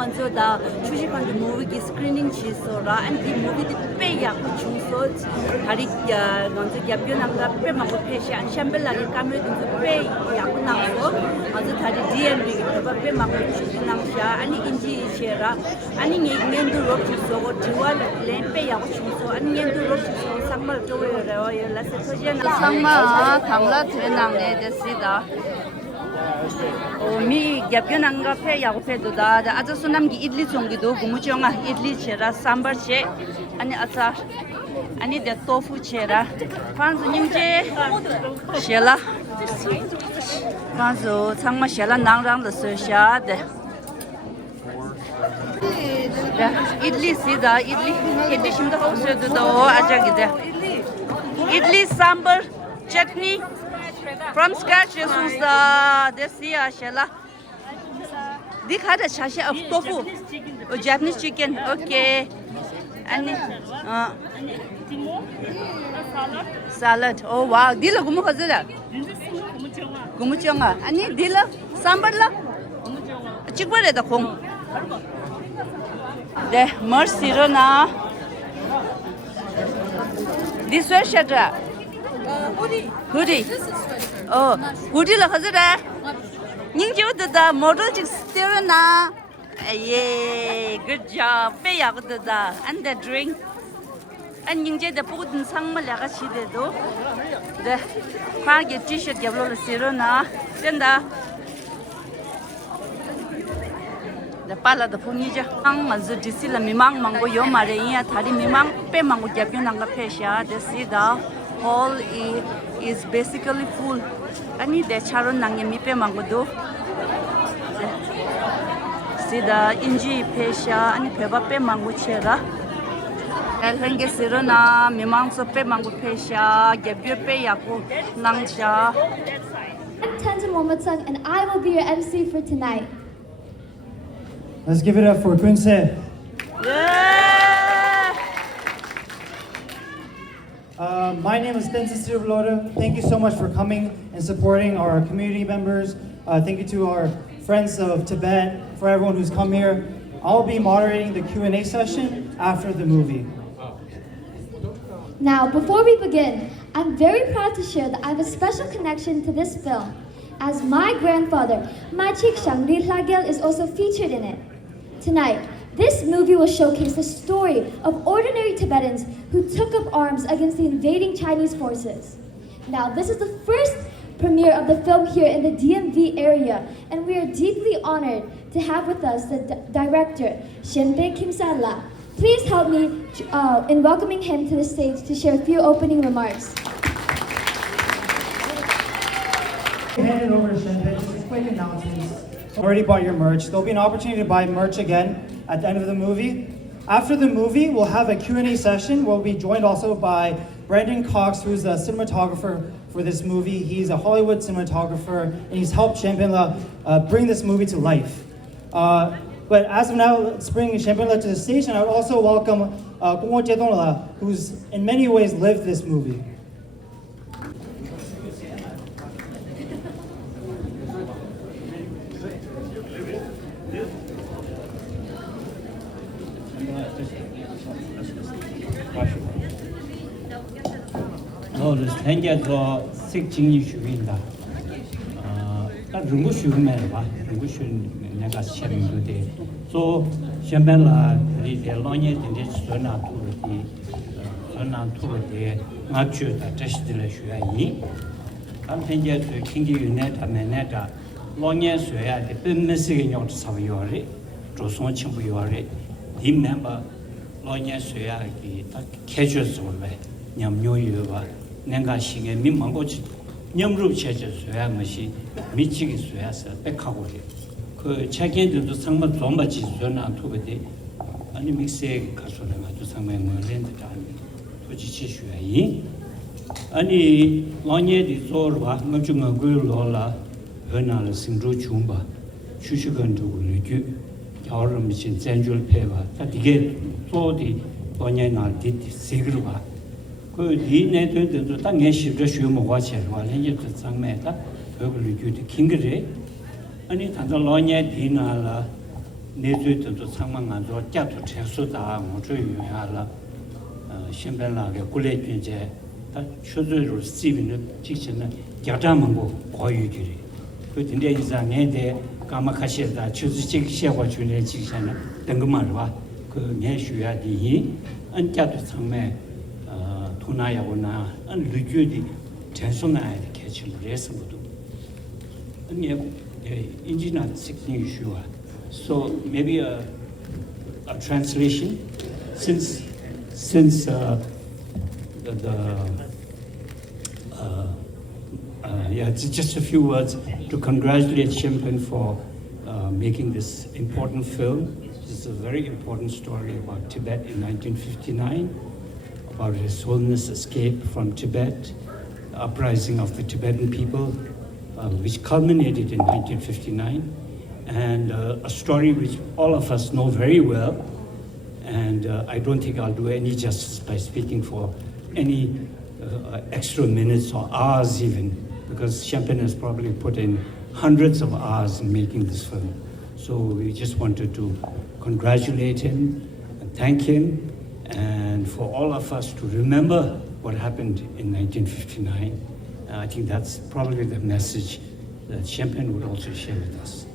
먼저 다 주식한 그 무비 스크리닝 지소라 안디 무비 빼야 중소 다리 먼저 yapionanga pe ma peshi an shambela ke kamre du pe yakunangso azu 다리 DMB ke ba pe ma chunangsha ani inji chera ani ngendu rock so dual len pe ya chuso ani ngendu rock so 상말 조여요 열라 세토지나 상마 당라 드난네 됐시다 미 yapionanga pe ya고페도다 아주 수남기 이들리 종기도 구무정아 이들리 체라 삼버체 아니 아차 아니 데 토fu 체라 판즈 님제 셰라 판즈 상마 셰라 낭랑的서샤데 이들리 시다 이들리 심도 하우스도 아자기데 이들리 sambar chutney from scratch yesusa desia shela dikhada chashi of tofu Japanese chicken okay and salad oh wow dilo gumu khazira gumuchonga ani dilo sambar la chikbare da khong de mercy rona this way shatra hoodie oh hoodie la khazira 닝죠 다 model 직 스티어나 예 good job 빼야 거다 and the drink and 닝제 다 보든 상말 야가 시대도 네 파게 티셔츠 geblo 스티어나 된다 네 빨라도 풍이죠 ang manzo disila mimang mango yo mareya thari mimang pe mango gebionanga pesha desida hall is basically full ani de charon nangye mipe mangodo sida inji pesha ani peba pe mango chera elhenge sirona mimang so pe mango pesha gebyo pe yaku nangcha I'm Tenzin Momotsang and I will be your MC for tonight. Let's give it up for Khymsar. My name is Khymsar. Thank you so much for coming and supporting our community members. Thank you to our friends of Tibet, for everyone who's come here. I'll be moderating the Q&A session after the movie. Now, before we begin, I'm very proud to share that I have a special connection to this film, as my grandfather, Machik Shangri Lagel, is also featured in it. Tonight, this movie will showcase the story of ordinary Tibetans who took up arms against the invading Chinese forces. Now, this is the first premiere of the film here in the DMV area, and we are deeply honored to have with us the director, Shenpenn Khymsar. Please help me in welcoming him to the stage to share a few opening remarks. Hand it over to Shenpenn. Just quick announcements. Already bought your merch. There'll be an opportunity to buy merch again at the end of the movie. After the movie, we'll have a Q&A session. We'll be joined also by Brandon Cox, who's a cinematographer for this movie. He's a Hollywood cinematographer, and he's helped Shenpenn bring this movie to life. But as of now, let's bring Shenpenn to the stage, and I would also welcome Gongwo Jedongla, who's in many ways lived this movie. 현재서 색증이 주인다. 딱 rungu shumen ba, rungu shun 내가 시험도 돼. 또 셴벤라 리 델로니 딘데 스나 투르디 스나 투르디 맞추다 테스트를 쉬어야니. 한 현재 그 kinh 유네 담에네다 로년 쉬어야 돼. 빈메시게 용 사위요리. 조선 친구요리. 이 멤버 로년 쉬어야기 딱 캐주얼스 원래 냠뇨유 봐. 내가 시계 민망고지 냠루 체제서야 뭐시 미치기 수야서 백하고 그 책에도 상만 좀 받지 전화 투거디 아니 믹스에 가서는 아주 상당히 뭐렌드다 도지치 쉬어야이 아니 원예디 조르와 뭐좀 그걸로라 은하를 심로 중바 추슈건도 그르규 여름 미친 전줄 패바 이게 또디 원예나 디디 시그르바 그 리네들도 땅에 실제 쉬어먹어서 이제 그 상매다 그걸 규도 긴거래 아니 단도 로냐 디나라 내주에 던져 상망 안 좋아 짜도 최소다 뭐저 유야라 신변라게 굴레 gün제 다 추주로 쓰이는 직전에 야자망고 고유들이 그 근데 이상에 까마카시다 추주직 시하고 주는 직전에 등급만 그 내슈야디 안짜도 상매 도나야고나 안 루규디 전송나야 개침을 해서 모두 아니 인지나 significant issue. So maybe a translation since just a few words to congratulate Shenpenn for making this important film. This is a very important story about Tibet in 1959, about His Holiness' escape from Tibet, the uprising of the Tibetan people, which culminated in 1959, and a story which all of us know very well. And I don't think I'll do any justice by speaking for any extra minutes or hours even, because Shenpenn has probably put in hundreds of hours in making this film. So we just wanted to congratulate him and thank him, and for all of us to remember what happened in 1959. I think that's probably the message that Shenpenn would also share with us.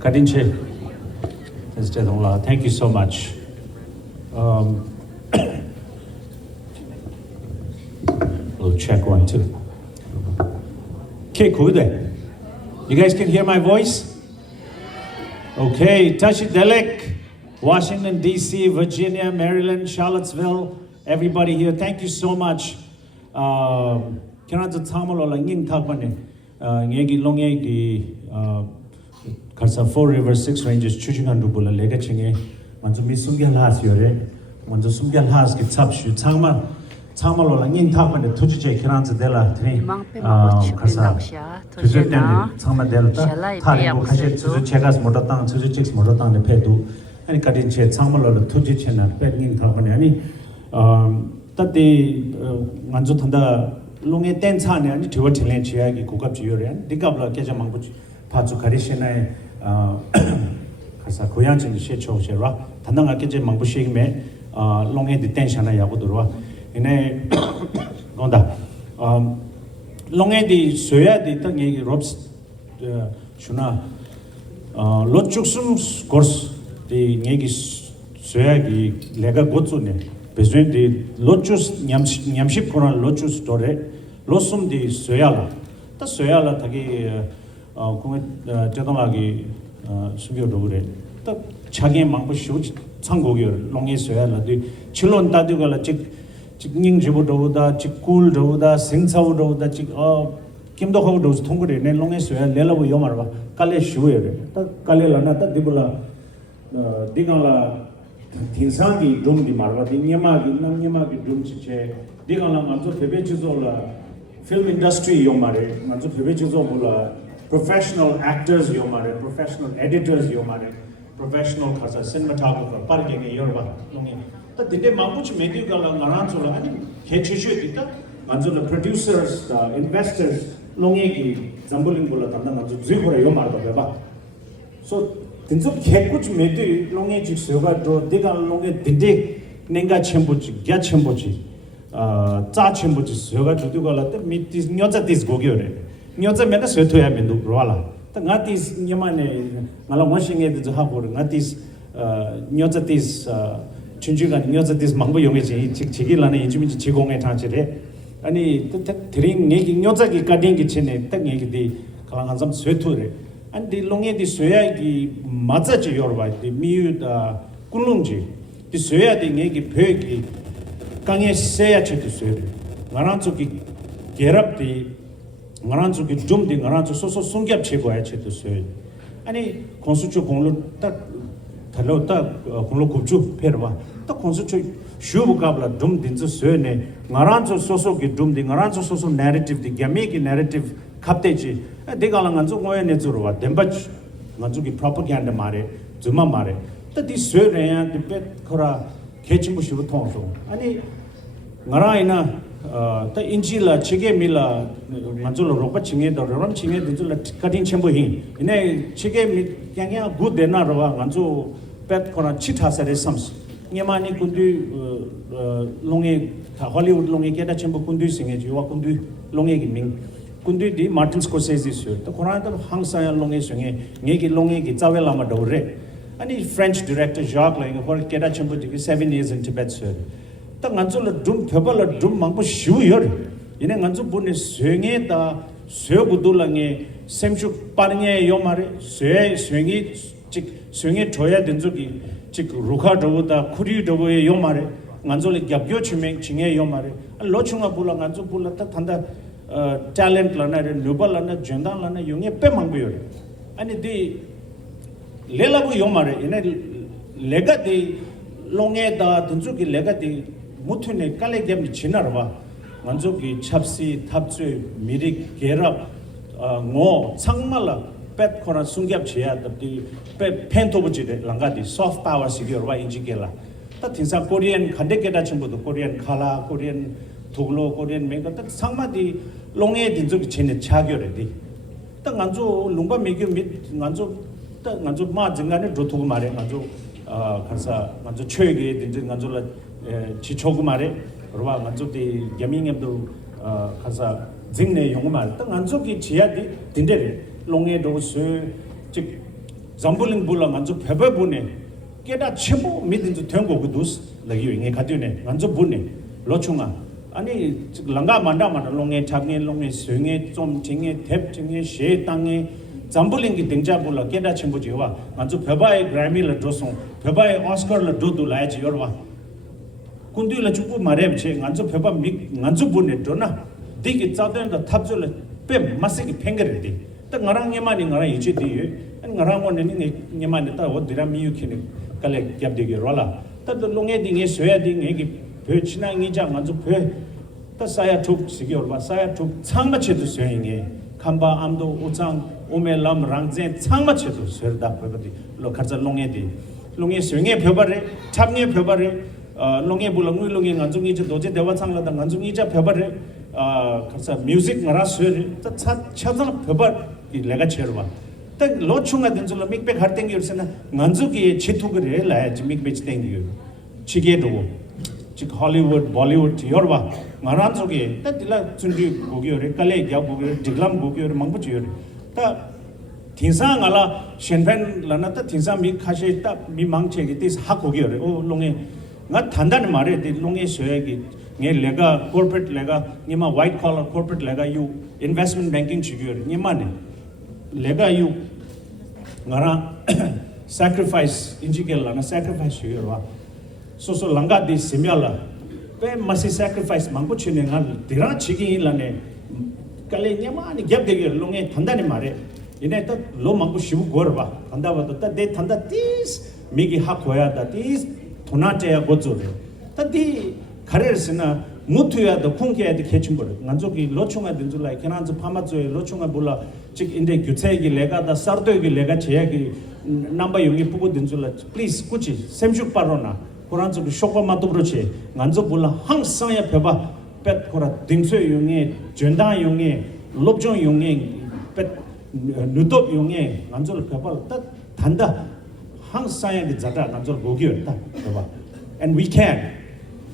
Kadinche, thank you so much. We'll check 1, 2. Okay, cool there. You guys can hear my voice? Okay, Tashidelic, Washington, D.C., Virginia, Maryland, Charlottesville, everybody here, thank you so much. Can I just tell you Khymsar 4 rivers, 6 ranges, chuchingan dubula lega chinge, manzo mi sumgyal has yore, manzo sumgyal has ki tsapshu, tsangma lola ngin thakmane tujuche kiranza dela tani Khymsar, tujuche tsangma dela ta, thari ko khashe tujuchegas modatang, tujucheks modatang ne pedu, ani kadinche tsangma lola tujuche na pet ngin thakmane, ani tati manzo thanda lunge ten tsane, ani tiwa tilen chiya ki kukab chi yore, ani dikabla keja mangpuchi, 파주 가리시나에 가서 고향진 시초셔라 단단하게 이제 망부시임에 롱에 디텐션에 야고들어와 이내 건다 롱에디 소야디 땅 얘기 롭스 주나 로축숨 코스 디 얘기 소야기 내가 고츠네 베스디 로추스 냠십 코나 로추스 도레 로숨디 소야라 다 소야라 타기 공에 제동하기 숨겨도 그래. 또 자기 망고 쇼 창고기를 롱에서야라도 질론 따디가라 직닝 집어도다 직굴도다 생사우도다 직 김도하고도 통그래 내 롱에서야 내려고 요말봐 깔레 쇼여래. 또 깔레라나 또 디불라 디가라 딘상기 좀디 말바 디냐마기 남냐마기 좀치체 디가라 만조 페베치조라 film industry 요말에 만조 페베치조 몰라 professional actors yomare, professional editors yomare, professional khasa cinematographer parkenge yorba longi ta dinde mapuch medio gala ngaran chola ani khecheshu dita manzo the producers the investors longi ki zambuling bola tanda manzo zigora yomar ba so dinzo khekuch medio longi ji soga do diga longi dinde nenga chembochi gya chembochi cha chembochi soga judu gala te mitis nyoza dis gogyore nyoza mena sotoya mendu roala ta ngatis nyamane ngala washing de habor ngatis nyoza tis chunjuga nyoza tis mangbo yonge ji chigilane injimi 지공에 단체래 아니 드링 얘기 nyoza gi kading gi chene tak 얘기 di kalangan sam soto래 and di longe di soya gi maza ji yorba di miu da kulungji di soya di 얘기 pegi 강에 세야 chetu soya ngaranzo gi gerap di ngaranzo ki jumdi ngaranzo soso sungyap cheboya chetu soy ani konsucho konglo ta thalo ta konglo kubchu perwa ta konsucho shubu kabla dum dinzo soy ne ngaranzo soso ki dumdi ngaranzo soso narrative di gyame ki narrative 갑대지 내가 간주 거에 내주로 와 덴바 간주기 프로파간다 말에 주마 말에 또 쇠래야 디베 거라 개침부시로 통소 아니 나라이나 또 인질라 지게 밀라 간주로 로바 칭에도 럼 칭에 din줄 카딘 쳔보히 이네 지게 그냥 굿데나로와 간주 pet kora chitha sare sams nyamani kundu longe Hollywood longe keda chembo kundu singe jiwa kundu longe gi ming kundu di Martin Scorsese sur to kora ta hangsa ya longe singe ngegi longe gi chawela ma dore ani French director Jacques Lang hol keda chembo di 7 years in Tibet sur ta nganzo la dum phebal dum mangbo shu yor ine nganzo bunne swenge da swegudulangge semjuk parnge yomare swenge 직 swenge toya denzuki 직 ruka dobuda kuri dobuye yomare nganzole gyabgyo chimeng chinge yomare lochunga bula nganzo bula ta thanda talent lana nubal lana jenda lana yunge pe mangbiyor ani di lelabu yomare ine lega di longe da denzuki lega di muthune kale gyam chinarwa nganzo ki chapsi thapche mirik gerap ngo changmala pet kora sungyap chea the pen to bujide langadi soft power secure wa injikela ta thinsa Korean khande keda chimbo Korean khala Korean thuglo Korean mega ta sangmadi longe dinjo chene chagyore di ta nganjo lungba megyo mit nganjo ma jingane dothugo mare nganjo khansa nganjo chöge dinjo nganjo la chichogu mare rowa nganjo di yamingemdo khansa jingne yongma ta nganjo ki chiadi dindere longe dosu 즉 잠불링 불라 만주 페베부네 깨다 쳔보 미든주 탱고 그두스 라기요 잉에 가디네 만주 부네 로충아 아니 랑가 만다만 longe 탑네 longe 스윙에 좀 징에 탭 징에 셰 땅에 잠불링기 등자 불라 깨다 쳔보지와 만주 페바의 그래미를 도송 페바의 오스카를 도도 라이지 여러와 군디를 주고 말해체 만주 페바 미 만주 부네 도나 디기 짜던다 탑줄 뱀 마세기 팽거리디 딱 nga랑 nyamani ngara ichi di ngarang won ni nyamani ta wo dira mi yukhini kale kyap de ge rola ta longe di nge soya di nge gi phe china ngi ja nganju phe ta saya thuk sigi orba saya thuk changma chedu soyinge khamba amdo uchang ome lam rangje changma chedu serda phe lo kharja longe di longe soyinge phebare chapnge phebare longe bulangui longe nganju ngi je doje dewa changla da nganju ngi ja phebare kharsa music ngara soyre ta chadang phebar 이 내가 쳐봐. 딱 로충가 된 줄로 믹백 할 땡기 요새는 만족이 치투그래 라야지 믹백 땡기. 지게도 즉 할리우드 볼리우드 여러봐. 마란 쪽에 딱 딜라 준비 고기요래 칼레 야 고기요래 딜람 고기요래 망부지요래. 딱 tinsa ngala Shenpenn lana ta tinsa mi khashe ta mi mangche gi ha gogiore o longe nga thandan mare de longe soyagi nge lega corporate lega ngima white collar corporate lega you investment banking chigiore ngima ne lega you ngara sacrifice injigel lana sacrifice chigiore so langa de simyala pe masi sacrifice mangpo chine nga dira chigi lane kale ngima ni gyap de longe thandane mare 이네 또 로망고 쉬고 거봐 간다봐도 때 탄다 티스 미기 하고야다 티스 도나제야 고조래 따디 가르스나 무투야도 쿵게야도 개침거려 만족이 로충아 된줄라 캐난즈 파마조에 로충아 몰라 즉 인데 규체기 레가다 서도기 레가 제약이 넘버 용이 부고 된줄라 플리즈 꾸치 샘죽 바로나 고란즈도 쇼파 마도 그렇지 만족 몰라 항상야 벼봐 뱃 고라 딩쇠 용이 전다 용이 롭종 용이 뱃 누도 용에 남절 배발 딱 단다 항상에 자다 남절 고기였다 봐봐 and we can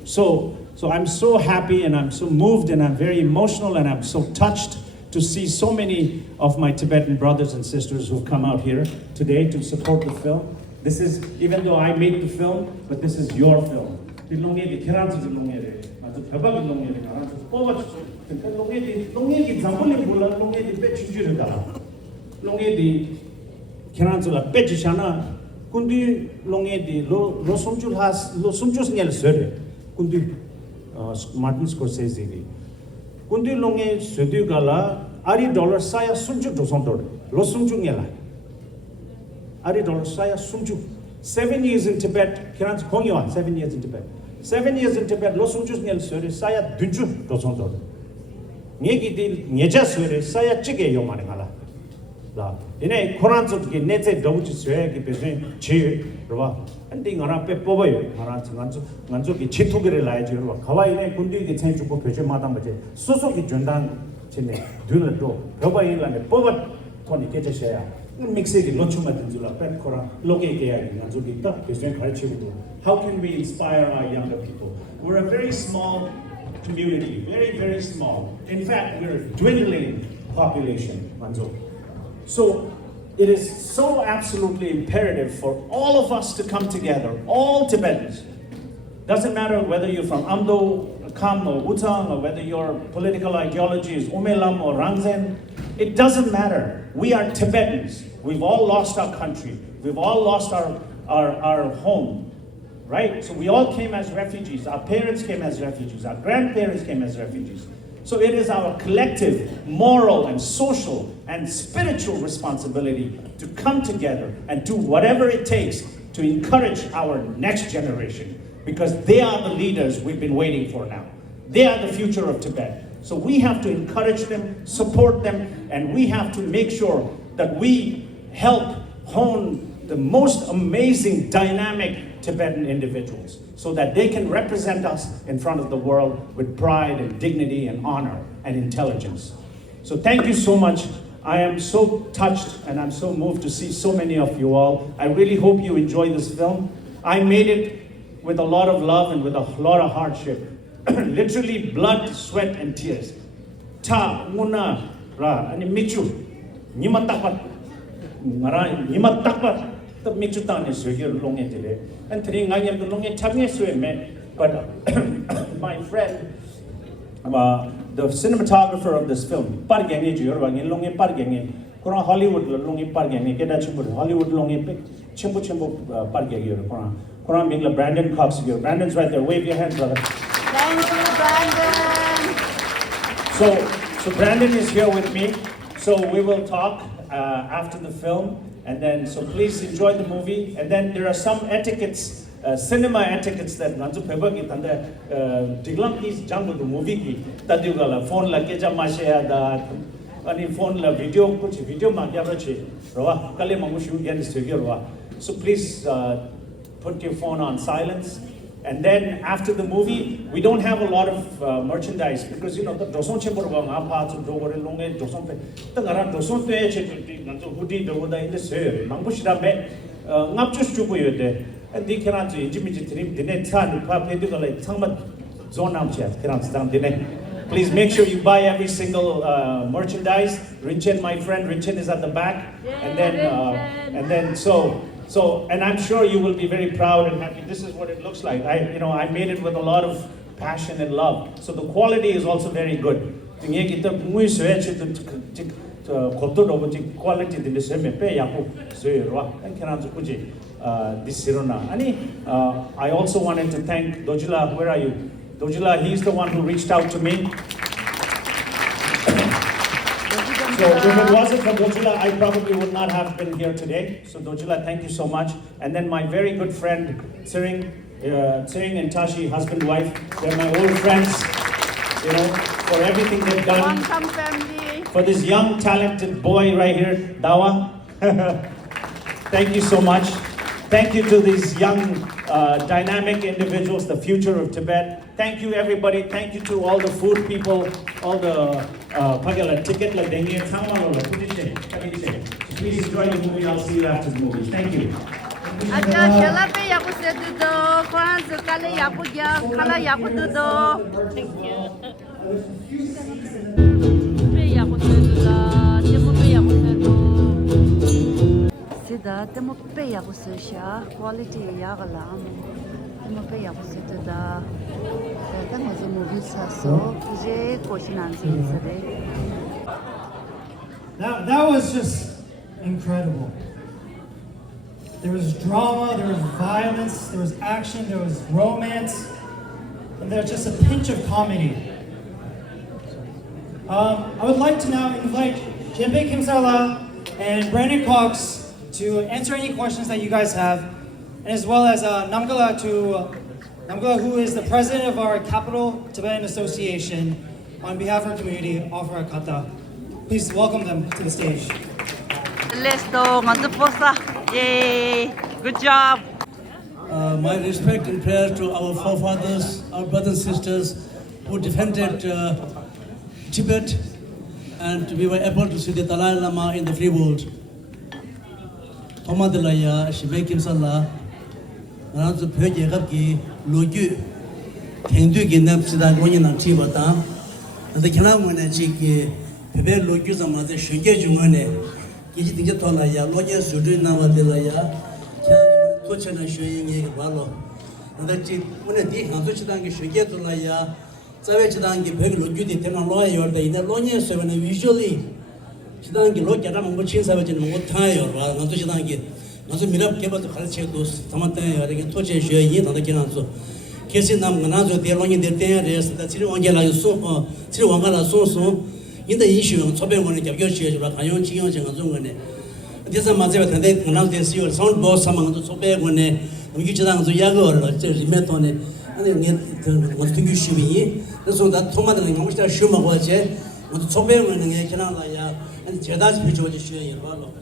so I'm so happy and I'm so moved and I'm very emotional and I'm so touched to see so many of my Tibetan brothers and sisters who've come out here today to support the film. This is, even though I made the film, but this is your film. longe keranzu longe 아주 배박이 longe 알아서 뽑아줘 longe 잠불이 몰라 longe 배 주주르다 롱에디 캐나즈라 빼지잖아 군디 롱에디 로 숨줄하스 로 숨줄승엘 서레 군디 마틴 스코세세디 군디 롱에 쇠디가라 아리 달러 사야 숨주 도선도 로 숨중엘라 아리 달러 사야 숨주 7 years in Tibet 캐나즈 공유한 7 years in Tibet 7 years in Tibet 로 숨줄승엘 서레 사야 둔주 도선도 얘기들 예자스를 써야 찌게 용하는 거라. 라 이네 코란 쪽에 내제 더우지 쇠기 배신 지 그봐 근데 이거나 빼 뽑아요 하나 간쪽이 치투기를 나야지 그봐 가와이네 군디게 chen 주고 배제 마당 거지 소속이 준단 전에 둘도 벼바이라네 뽑아 돈이 깨져셔야 믹스기 놓치면 줄라 빼 코란 로게 게야 간쪽이 딱 배신 가르치고 how can we inspire our younger people we're a very small community very small in fact we're a dwindling population 만족 So it is so absolutely imperative for all of us to come together, all Tibetans. Doesn't matter whether you're from Amdo, Kham or Wutang, or whether your political ideology is Umelam or Rangzen. It doesn't matter. We are Tibetans. We've all lost our country. We've all lost our home, right? So we all came as refugees. Our parents came as refugees. Our grandparents came as refugees. So it is our collective moral and social and spiritual responsibility to come together and do whatever it takes to encourage our next generation because they are the leaders we've been waiting for now. They are the future of Tibet. So we have to encourage them, support them, and we have to make sure that we help hone the most amazing, dynamic Tibetan individuals so that they can represent us in front of the world with pride and dignity and honor and intelligence. So thank you so much. I am so touched and I'm so moved to see so many of you all. I really hope you enjoy this film. I made it with a lot of love and with a lot of hardship. Literally blood, sweat and tears. Ta, muna, ra, ani michu, nima takpat, ngara, nima takpat. The Michutan is here long today. And today I am the long but my friend, the cinematographer of this film, Pargangi Jurwang, long Pargangi, Koran Hollywood long Pargangi, get that Hollywood long Chimbo Pargagi, Koran being Brandon Cox here. Brandon's right there. Wave your hand, brother. Thank you, Brandon. So Brandon is here with me. So we will talk after the film. And then, so please enjoy the movie. And then there are some etiquettes, cinema etiquettes that Nanzu Pebagi Tanda Diglam is Jango the movie that you got a phone like Keja Mashea that any phone la video kuch video Magyarachi, Roa, Kale Mamushu Yan. So please put your phone on silence. And then after the movie, we don't have a lot of merchandise because you know the doson chemborwa nga parts of dogore longe doson pe the gara doson pe che nanzo hudi dogoda in the sir mangushira me ngapchus chugo yode and they cannot jimiji trim dine tan pa pe do like tangma zonam chat cannot stand dine. Please make sure you buy every single merchandise. Rinchen, my friend Rinchen is at the back, and then so, and I'm sure you will be very proud and happy. This is what it looks like. I made it with a lot of passion and love. So the quality is also very good. I also wanted to thank Dojila. Where are you? Dojila, he's the one who reached out to me. So if it wasn't for Dojila, I probably would not have been here today. So Dojila, thank you so much. And then my very good friend, Tsering and Tashi, husband, wife, they're my old friends, for everything they've done. Welcome, family. For this young, talented boy right here, Dawa. Thank you so much. Thank you to these young, dynamic individuals, the future of Tibet. Thank you, everybody. Thank you to all the food people, all the ticket like dengue. Please enjoy the movie. I'll see you after the movie. Thank you. Sida temo pe ya kusha quality ya galam temo pe ya kusita da ta mo movie sa so je question answer today. That was just incredible. There was drama, there was violence, there was action, there was romance, and there's just a pinch of comedy. I would like to now invite Shenpenn Khymsar and Brandon Cox to answer any questions that you guys have, and as well as Namgala, who is the president of our Capital Tibetan Association, on behalf of our community, offer a kata. Please welcome them to the stage. Let's go, yay! Good job. My respect and prayers to our forefathers, our brothers and sisters who defended Tibet, and we were able to see the Dalai Lama in the free world. Tomadalaya, Khymsar la, Ranzo Pyoge Gapki, Logu, Tendu Ginam Sida Goyan Tibata, and the Kanamana Chiki, Pebe Logu Zamate, Shige Jumane, Kijitolaya, Loya Sudu Navadelaya, Tochana showing Valo. And that when a deep Hansuchidangi Shigetolaya, Savachidangi Peglo Gudi Tenaloy or the inner Lonia, so when usually Chidangi look at them, which is Savage and what time or Nantuchidangi. Nothing mirab cable to Halchek those Tamata or again Toche Shoyin on the Kinanso. Kissing them Manazo, the Lonia de Terres, that Sirwangala so, Sirwangala so, in the issue of Sobe when it appears to Ayon Chion and Zungane. This is Mazet and they announce this year, sound boss among the Sobe when we get down to Yago or met on it, and then get what can you should be. So that Tomat and Mosta Shuma was it, with the Sobe when they can and Jedas Pitch was showing in Valo.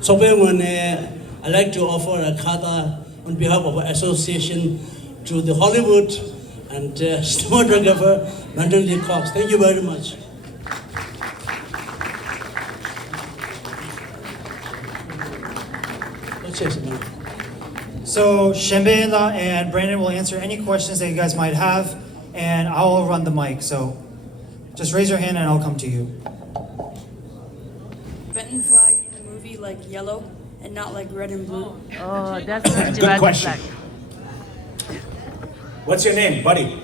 So when I'd like to offer a kata on behalf of our association to the Hollywood and cinematographer Brandon Lee Cox. Thank you very much. So Shenpenn and Brandon will answer any questions that you guys might have, and I will run the mic. So just raise your hand and I'll come to you. Benton flag in the movie like yellow and not like red and blue? Oh, that's a Good question. flag. What's your name, buddy?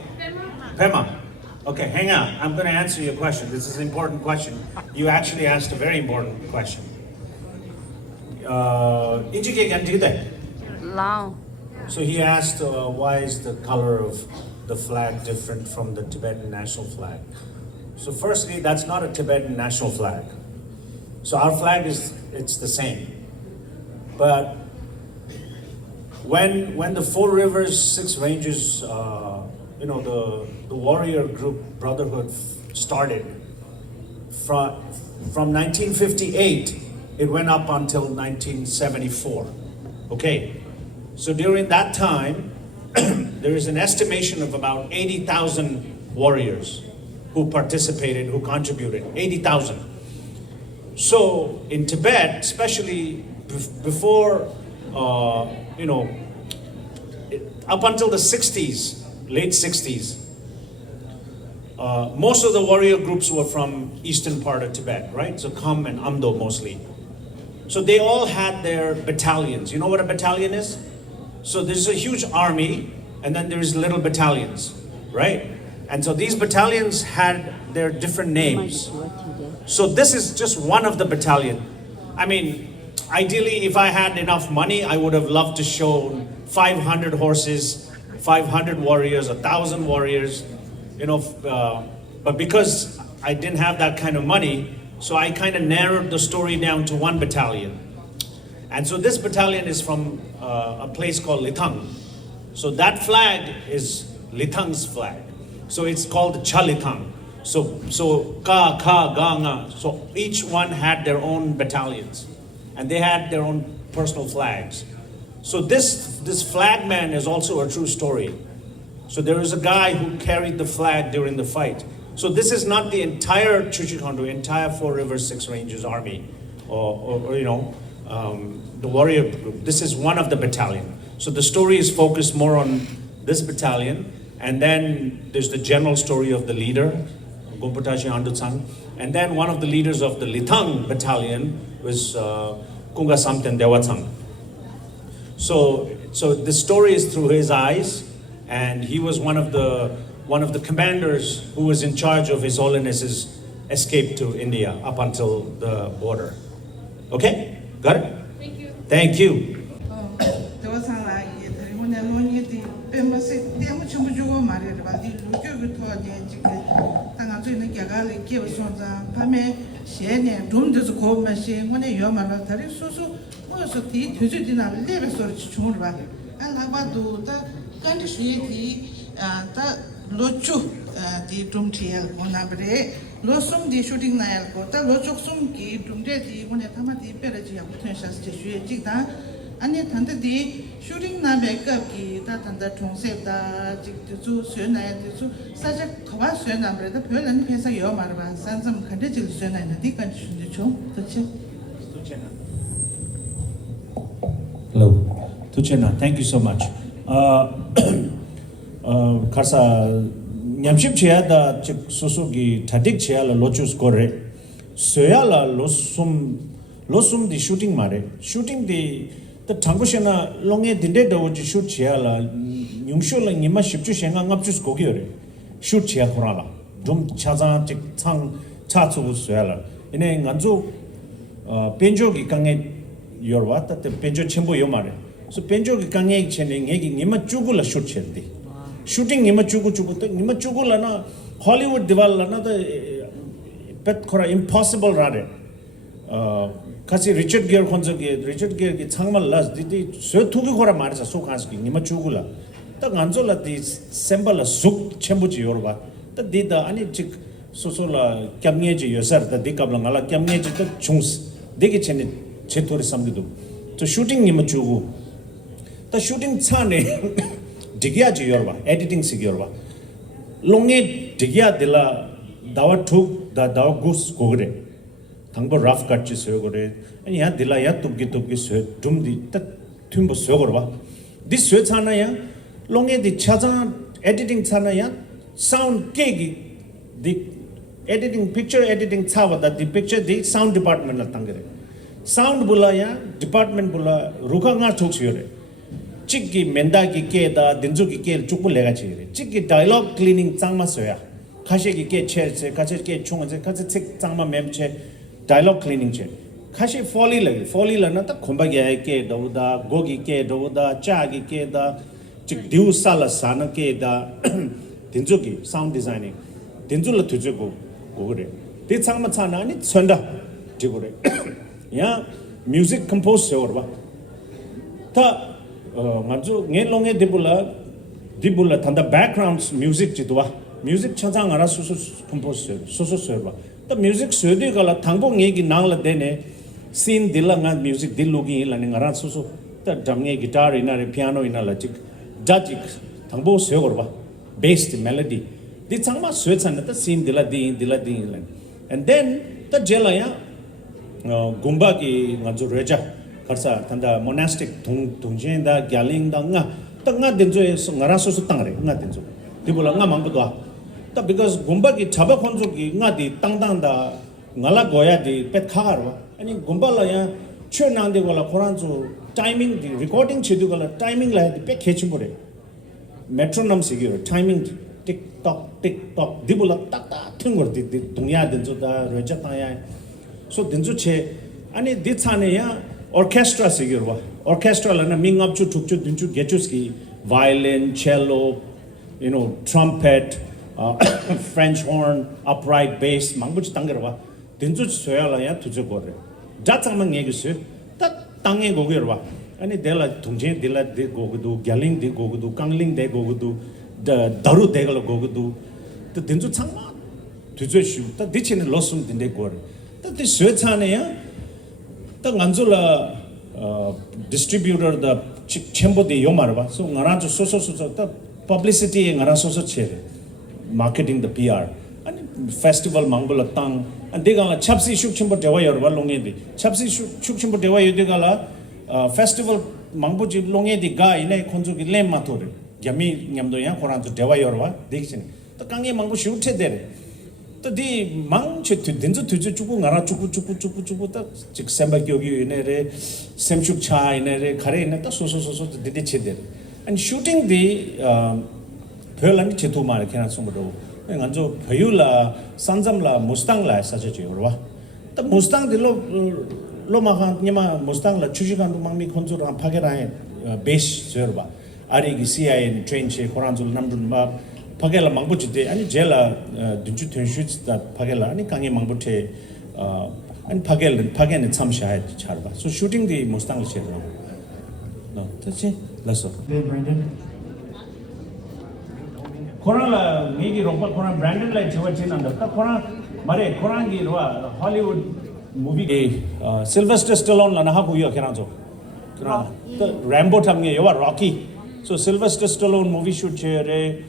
Pema. Okay, hang on. I'm going to answer your question. This is an important question. You actually asked a very important question. Ijike can do that. Long. So he asked, why is the color of the flag different from the Tibetan national flag? So firstly, that's not a Tibetan national flag. So our flag it's the same. But when the Four Rivers, Six Ranges, the warrior group Brotherhood started, from 1958, it went up until 1974. Okay, so during that time, there is an estimation of about 80,000 warriors who participated, who contributed, 80,000. So in Tibet, especially before, up until the 60s, late 60s, most of the warrior groups were from eastern part of Tibet, right? So Kham and Amdo mostly. So they all had their battalions. You know what a battalion is? So there's a huge army, and then there's little battalions, right? And so these battalions had their different names. So this is just one of the battalion. I mean, ideally, if I had enough money, I would have loved to show 500 horses, 500 warriors, 1,000 warriors, but because I didn't have that kind of money, so I kind of narrowed the story down to one battalion. And so this battalion is from a place called Lithang. So that flag is Lithang's flag. So it's called Chalithang. So Ka, Ga, Nga. So each one had their own battalions, and they had their own personal flags. So this flag man is also a true story. So there is a guy who carried the flag during the fight. So this is not the entire Chuchikondu, entire Four Rivers, Six Ranges army, the warrior group. This is one of the battalion. So the story is focused more on this battalion, and then there's the general story of the leader, Gomputashi Andutsang, and then one of the leaders of the Lithang battalion was Kunga Samten Dewatsang. So the story is through his eyes, and he was one of the commanders who was in charge of His Holiness's escape to India up until the border. Okay, got it? Thank you. Thank you. 저희는 개가를 기업선자 밤에 시에네 돈도 고 마시 뭐네 요마라 다리 소소 뭐서 뒤 뒤지나 레베서 중을 봐 알아봐도 다 간디시디 다 로추 디 둠티엘 모나브레 로숨 디 슈팅 나엘 거다 로축숨 기 둠데 디 뭐네 타마디 페르지야 포텐셜스 디 슈에직다 아니 단데디 슈팅 나 메이크업기 다 단다 통셉다 직주 수연나야 주 사적 더와 수연나브레다 별난 회사 여 말봐 산삼 간데질 수연나야 디 간슈인데 좀 그렇지 Hello. Tuchena, thank you so much. Karsa nyamship chea da chik susugi tadik chea la lochus kore. Soya la losum di shooting mare. Shooting di the tangushena longe dinde da woji shoot chea la nyungsho la ngima shipchu shenga ngapchus kogi yore. Shoot chea khurala. Dum chazan chik tsang cha tsubu soya la. Ine nganzu penjo gi kange yorwa tate penjo chenpo yomare. So penjo ki kange chene ngegi ngima chugula shoot cheldi. Shooting ngima chugu to ngima chugula na Hollywood diwal la na the pet khora impossible rare. Kasi Richard Gere ki changmal las didi so thugi khora marisa so khas ki ngima chugula. Ta nganzo la di sembala suk chenpo ji yorwa. Ta dida ani chik so la kyamnge ji yosar ta dikabla ngala kyamnge ji ta chungs digi chene chetori samgidu. So shooting ngima chugu. The shooting chane digya ji yorwa editing sig yorwa longe digya dila dawa thuk da dawa gus kogre thangbo rough cut ji so gore and ya dila ya tupgi so dum di ta thumbo so gorwa this so chana ya longe di chaja editing chana ya sound kegi the editing picture editing chawa da the picture the sound department la tangere sound bula ya department bula ruka nga thuk yore chiki menda ki ke da dinju ki ke chukul lega chire chiki dialogue cleaning changma soya khashe ki ke che khashe ke chung je khashe chik changma mem che dialogue cleaning che khashe folly la na ta khomba ge ke dauda gogi ke dauda cha gi ke da chik diu sala sana ke da dinju ki sound designing dinju la thuju go gore ti changma chana ni chonda jigore ya music compose seorba ta manju ngelonge dibula thanda backgrounds music chidwa music chajang ara su compose so serva the music sodi gala thangbo nge gi nangla dene scene dilanga music dilugi la ngara su ta damnge guitar ina re piano ina la chik jajik thangbo segorba bass melody di changma swechan ta scene dila and then ta jelaya gumba ki ngaju reja karsa tanda monastic tungjen da gyaling da nga ta nga denjo ngara so tangre nga denjo dibula nga mangdo ta because gumba ki chaba khonjo ki nga di tangdang da ngala goya di pet khagar ani gumba la ya chhe nang de wala khoranjo timing di recording chedu gala timing la di pe khechim bore metronome sigiro timing tick tock dibula tak thingor di dunya denjo da reja ta ya so denjo che ani di chane ya orchestra sigirwa orchestra la na ming up chu thukchu dinchu gechuski violin cello trumpet french horn upright bass mangbuch tangerwa dinchu soyala ya thuju gore jatsamang ngegisu ta tange gogirwa ani dela thungje dela de gogudu gyaling de gogudu kangling de gogudu daru de galo gogudu ta dinchu changma thuju shu ta dichine losum dinde gore ta di sochane ya the Ganzula distributor the Chembo de Yomarva, so Naranjo so the publicity and Naraso chair, marketing the PR, and festival Mangala Tang, and they got a Chapsi Shukchimbo Dewa or Valongedi. Chapsi Shukchimbo Dewa Yudigala festival Mambuji Longe di guy in a Konzuki Lem Matore, Yami Yamdoyan Koranto Dewa Yorva, Dixon. The Kangi Mangu shoot there. The mang che dinzo tuju chuku ngara chuku ta chik semba gyogi ine re semchuk cha ine re khare ine ta so didi chede and shooting the phelan chetu mar khena sumdo nganjo phayula sanjam la mustang la sa che yorwa ta mustang dilo lo ma khan nyama mustang la chuji kan mangmi khonjo ram phage ra base yorwa ari gi cia train che koranjul namdun ba 파겔라 망부치데 아니 제라 든주 튼슈다 파겔라 아니 강에 망부테 아니 파겔은 참샤해 잘봐. So shooting the Mustang shero. No, that's it. Let's go. Hey, Brandon. 코라라 미기 롱파 코라 브랜든 라이 지워진 안다. 코라 마레 코랑기 로아 할리우드 무비 Sylvester Stallone lana ha buyo keranjo. Kera the Rambo thamge yowa Rocky. So Sylvester Stallone movie shoot chere,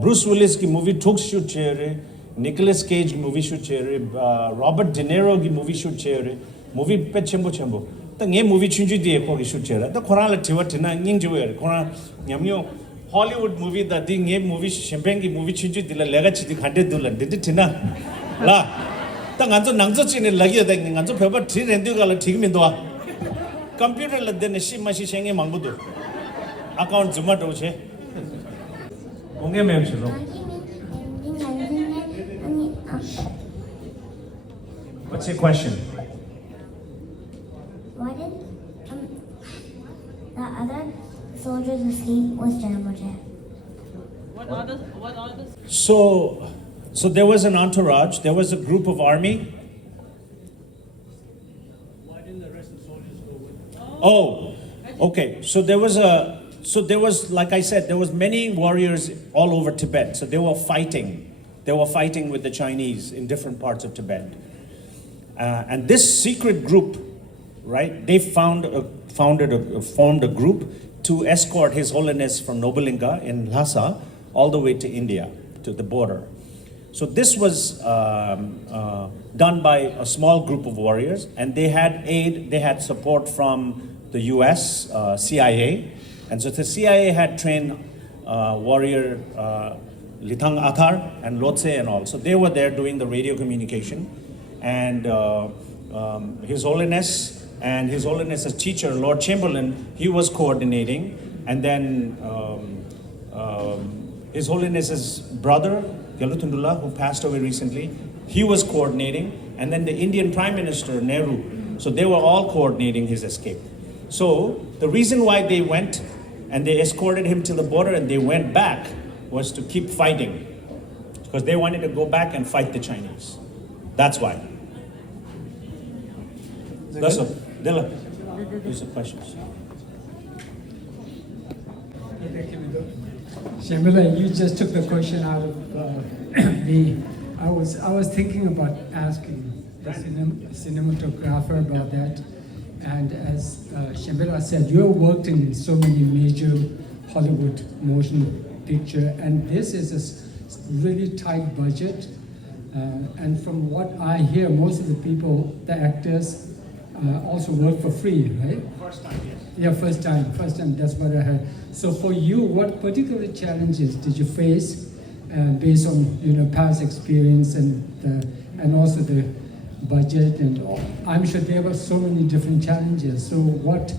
Bruce Willis ki movie Tux shoot chere, Nicolas Cage movie shoot chere, Robert De Niro ki movie shoot chere, movie pe chembo. The nge movie chunju die ko ki shoot chere. The Koran la tiwa tina nging jiwe. Koran nyamyo Hollywood movie da di nge movie Shenpenn ki movie chunju dila lega chidi khande dulan. Didi tina la. Ta nganzo nangzo chine lagi da nganzo pheba tri rendu gala thik min doa. Computer la dene shi ma shi shenge mangbudu. Account Zuma doche. Unge mem shiro. What's your question? Why did the other soldiers escape with General Jet? What others? So there was an entourage. There was a group of army. Why didn't the rest of the soldiers go with them? Oh, okay. So there was, like I said, there was many warriors all over Tibet. So they were fighting. They were fighting with the Chinese in different parts of Tibet. And this secret group, right? They formed a group to escort His Holiness from Nobulinga in Lhasa all the way to India, to the border. So this was done by a small group of warriors, and they had aid, they had support from the US, CIA, and so the CIA had trained warrior Lithang Athar and Lotse and all. So they were there doing the radio communication, and His Holiness and His Holiness's teacher, Lord Chamberlain, he was coordinating, and then His Holiness's brother, Galutundullah, who passed away recently, he was coordinating, and then the Indian Prime Minister, Nehru. So they were all coordinating his escape. So the reason why they went and they escorted him to the border and they went back was to keep fighting, because they wanted to go back and fight the Chinese. That's why. That's all. Dilla, those are questions. Shamila, you just took the question out of me. I was thinking about asking the cinematographer about that. And as Shamila said, you have worked in so many major Hollywood motion picture, and this is a really tight budget. And from what I hear, most of the people, the actors, also work for free, right? First time, yes. Yeah, first time, that's what I heard. So for you, what particular challenges did you face based on past experience and also the budget and all? I'm sure there were so many different challenges. So what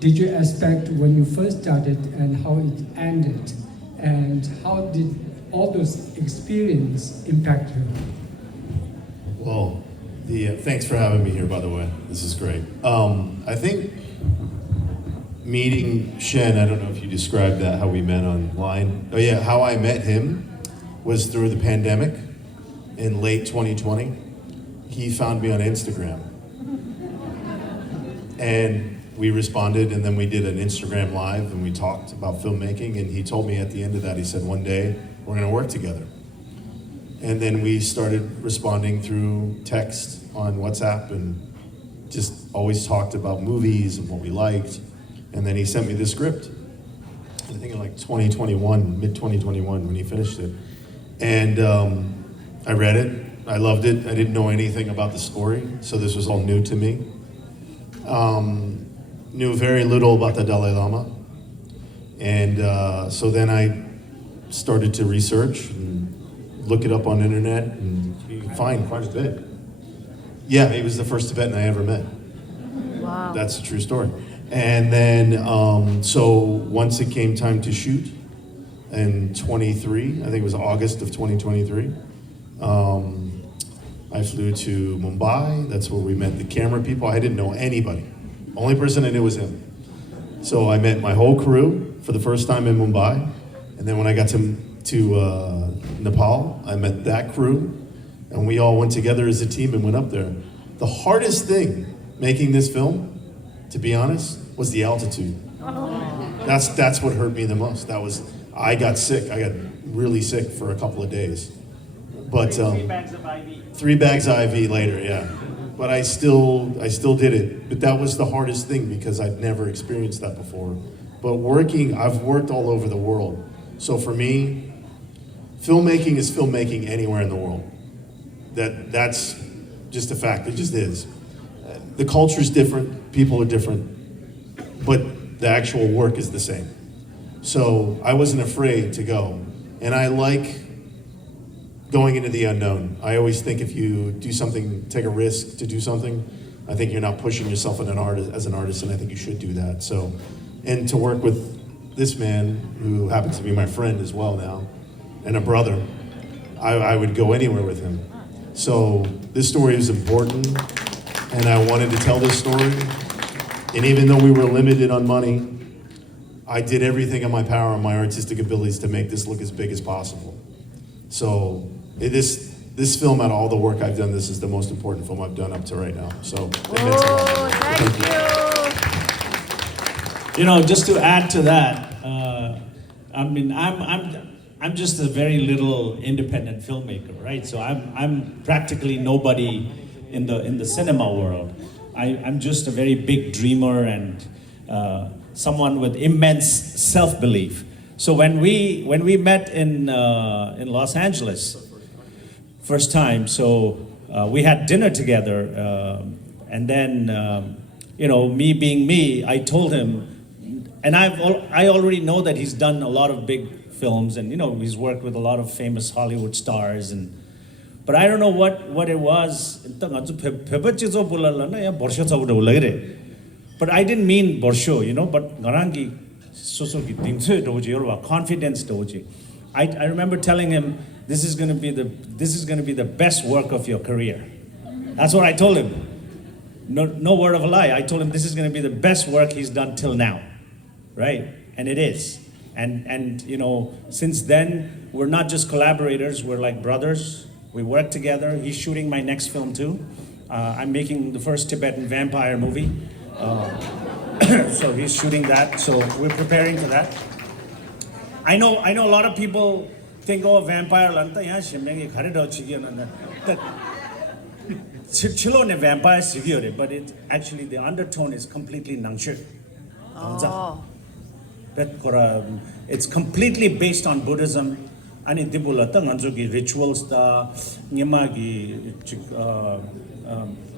did you expect when you first started and how it ended? And how did all those experience impact you? Well, thanks for having me here, by the way. This is great. I think meeting Shen, I don't know if you described that, how we met online. Oh yeah, how I met him was through the pandemic in late 2020. He found me on Instagram. And we responded, and then we did an Instagram live, and we talked about filmmaking, and he told me at the end of that, he said, one day, we're gonna work together. And then we started responding through text on WhatsApp and just always talked about movies and what we liked. And then he sent me the script, I think in like 2021, mid-2021 when he finished it. And I read it, I loved it. I didn't know anything about the story, so this was all new to me. Knew very little about the Dalai Lama. And so then I started to research and look it up on the internet, and you can find quite a bit. Yeah, he was the first Tibetan I ever met. Wow. That's a true story. And then, so once it came time to shoot in 23, I think it was August of 2023, I flew to Mumbai. That's where we met the camera people. I didn't know anybody. Only person I knew was him. So I met my whole crew for the first time in Mumbai. And then when I got to to Nepal. I met that crew, and we all went together as a team and went up there. The hardest thing making this film, to be honest, was the altitude. That's what hurt me the most. I got sick. I got really sick for a couple of days. But 3 bags of IV. 3 bags of IV later, yeah. But I still did it. But that was the hardest thing because I'd never experienced that before. But I've worked all over the world. So for me, filmmaking is filmmaking anywhere in the world. That's just a fact. It just is. The culture is different. People are different. But the actual work is the same. So I wasn't afraid to go. And I like going into the unknown. I always think if you do something, take a risk to do something, I think you're not pushing yourself as an artist, and I think you should do that. So, and to work with this man, who happens to be my friend as well now, and a brother, I would go anywhere with him. So this story is important, and I wanted to tell this story. And even though we were limited on money, I did everything in my power and my artistic abilities to make this look as big as possible. So this film, out of all the work I've done, this is the most important film I've done up to right now. So it meant a lot. Thank you. You know, just to add to that, I mean, I'm just a very little independent filmmaker, right? So I'm practically nobody in the cinema world. I'm just a very big dreamer and someone with immense self-belief. So when we met in Los Angeles, first time, so we had dinner together, and then you know, me being me, I told him, and I already know that he's done a lot of big films, and you know, he's worked with a lot of famous Hollywood stars, but I don't know what it was. But I didn't mean borsho, you know, but garangi sosoki dingse doji yorwa confidence doji. I remember telling him, this is going to be the best work of your career. That's what I told him. No word of a lie. I told him this is going to be the best work he's done till now, right? And it is. And you know, since then we're not just collaborators. We're like brothers. We work together. He's shooting my next film too. I'm making the first Tibetan vampire movie. So he's shooting that. So we're preparing for that. I know a lot of people think, oh, vampire lanta ya shimmengi kharido chigiyana. Chilo ne vampire sigiyore, but it actually the undertone is completely nangshu. Oh. It's completely based on Buddhism. Ani dibula ta nganjogi rituals ta nyamagi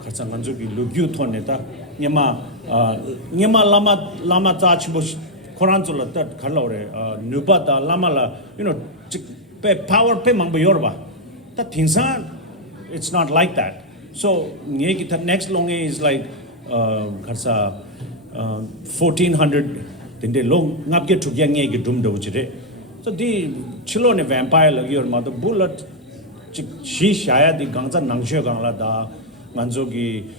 khatsa nganjogi lugyu thone ta nyama lama ta chibo koranzola ta khalore nuba ta lama la, you know, power pe mangbo yorba ta thinsa. It's not like that. So the next long is like khatsa 1400 dinde long ngapge thugya nge gi dum do jire. So the chilo ne vampire lagi or mother bullet she shaya the gangza nangshe gangla da manzogi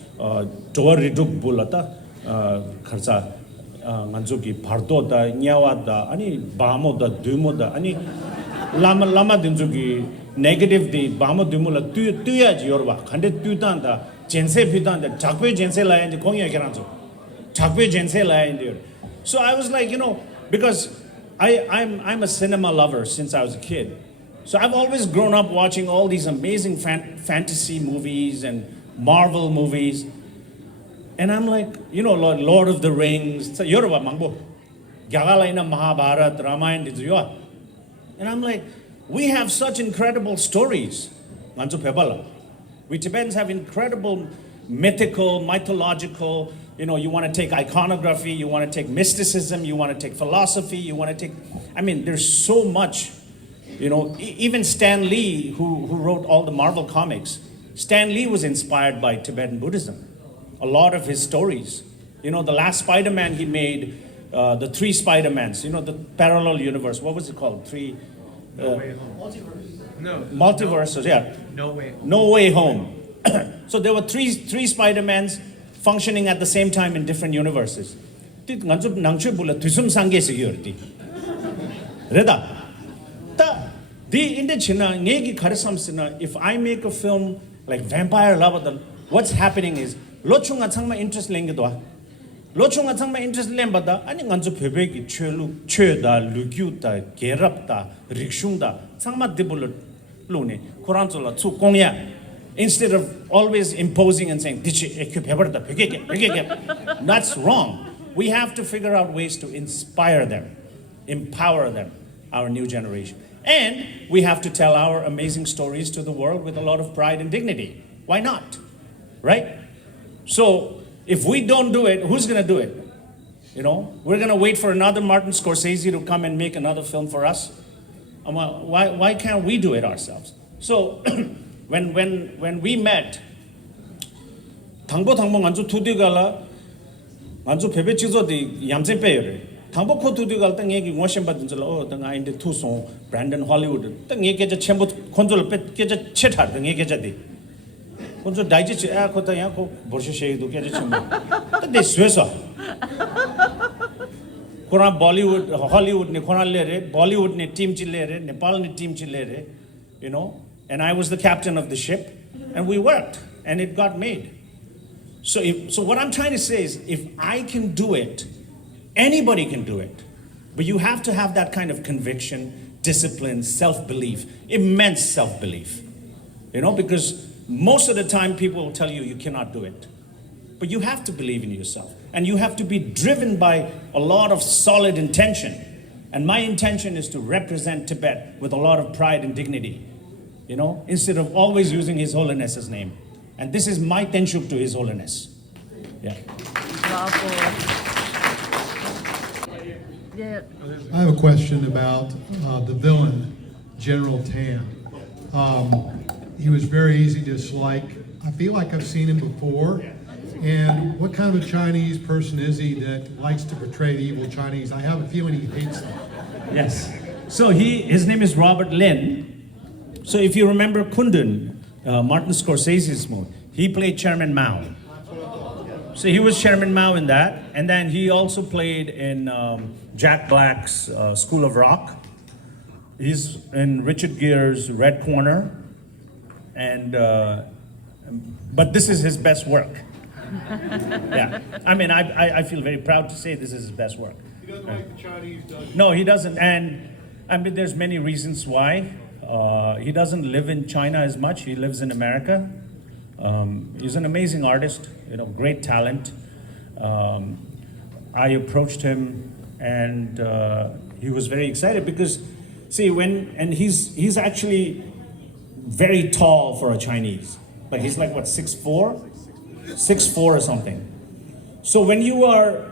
door riduk bulata kharsa manzogi bhardo da nyawa da ani bamo da dumo da ani lama dinjogi negative the bamo dumo la tuya jiorwa khande tutan da jense pitan da chakpe jense la inde kongya keranzo chakpe jense la inde. So I was like, you know, because I'm a cinema lover since I was a kid. So I've always grown up watching all these amazing fantasy movies and Marvel movies. And I'm like, you know, Lord of the Rings, Yoruba Mangbo, Gyagalaina Mahabharata, Ramayana, and I'm like, we have such incredible stories. We Tibetans have incredible mythical, mythological, you know, you want to take iconography, you want to take mysticism, you want to take philosophy, you want to take, I mean, there's so much, you know, even Stan Lee, who wrote all the Marvel comics, Stan Lee was inspired by Tibetan Buddhism. A lot of his stories, you know, the last Spider-Man he made, the 3 Spider-Mans, you know, the parallel universe, what was it called? Multiverses, yeah. No Way Home. So there were three Spider-Mans functioning at the same time in different universes. Reda. The in the China, ngegi karasamsina, if I make a film like Vampire Love, what's happening is lochunga changma interest lengedwa. Lochunga changma interest lembada, ani nganzo pebeki chelu, cheda, lugyuta, gerapta, rikshungda, changma dibulot lune, Koranzola, tsu kongya. Instead of always imposing and saying, that's wrong. We have to figure out ways to inspire them, empower them, our new generation. And we have to tell our amazing stories to the world with a lot of pride and dignity. Why not? Right? So if we don't do it, who's going to do it? You know, we're going to wait for another Martin Scorsese to come and make another film for us. Why can't we do it ourselves? So when we met, 당보 안주 투디가라 안주 베베 치조디 얌제 빼요래. 당보 코 투디갈 땅 얘기 워션 받은 줄 땅 아인데 투송 브랜든 할리우드 땅 얘기자 첨부 콘졸 빼 깨자 채타 땅 얘기자디. 콘졸 다이지 아 코다 야코 버셔셰도 깨자 첨부. 근데 스웨서 코란 볼리우드 할리우드 ने 코란 लेरे बॉलीवुड ने team चिल्ले रे नेपाल ने team चिल्ले रे you know, and I was the captain of the ship and we worked and it got made. So what I'm trying to say is if I can do it, anybody can do it. But you have to have that kind of conviction, discipline, self-belief, immense self-belief. You know, because most of the time people will tell you you cannot do it. But you have to believe in yourself. And you have to be driven by a lot of solid intention. And my intention is to represent Tibet with a lot of pride and dignity. You know, instead of always using His Holiness's name. And this is my tenshuk to His Holiness. Yeah. I have a question about the villain, General Tan. He was very easy to dislike. I feel like I've seen him before. And what kind of a Chinese person is he that likes to portray the evil Chinese? I have a feeling he hates them. Yes. So his name is Robert Lin. So if you remember Kundun, Martin Scorsese's movie, he played Chairman Mao. So he was Chairman Mao in that, and then he also played in Jack Black's School of Rock. He's in Richard Gere's Red Corner, and but this is his best work. Yeah, I mean, I feel very proud to say this is his best work. He doesn't like the Chinese, does he? No, he doesn't, and I mean, there's many reasons why. He doesn't live in China as much. He lives in America. He's an amazing artist, you know, great talent. I approached him and he was very excited because, see, he's actually very tall for a Chinese. Like he's like what, 6'4"? 6'4" or something. So when you are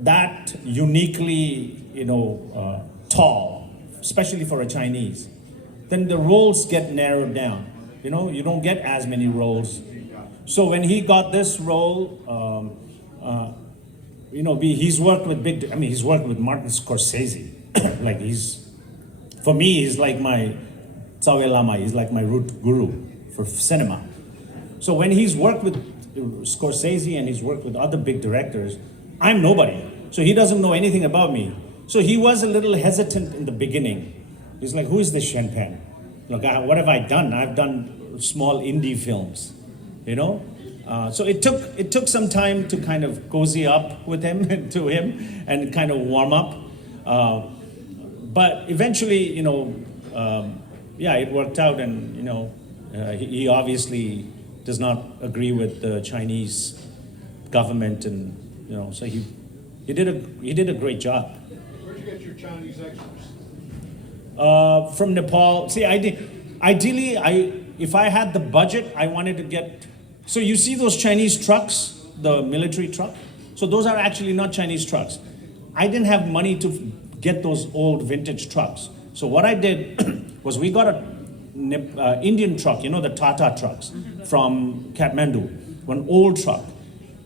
that uniquely, you know, tall, especially for a Chinese, then the roles get narrowed down. You know, you don't get as many roles. So when he got this role, you know, he's worked with he's worked with Martin Scorsese. Like for me, he's like my Tsawe Lama, he's like my root guru for cinema. So when he's worked with Scorsese and he's worked with other big directors, I'm nobody. So he doesn't know anything about me. So he was a little hesitant in the beginning. He's like, who is this Shenpenn? Look, what have I done? I've done small indie films, you know? So it took some time to kind of cozy up with him, to him, and kind of warm up. But eventually, you know, yeah, it worked out, and, you know, he obviously does not agree with the Chinese government, and, you know, so he did a great job. Where'd you get your Chinese extras? From Nepal. See, ideally, if I had the budget, I wanted to get. So you see those Chinese trucks, the military truck. So those are actually not Chinese trucks. I didn't have money to get those old vintage trucks. So what I did was we got a Indian truck, you know, the Tata trucks from Kathmandu, one old truck.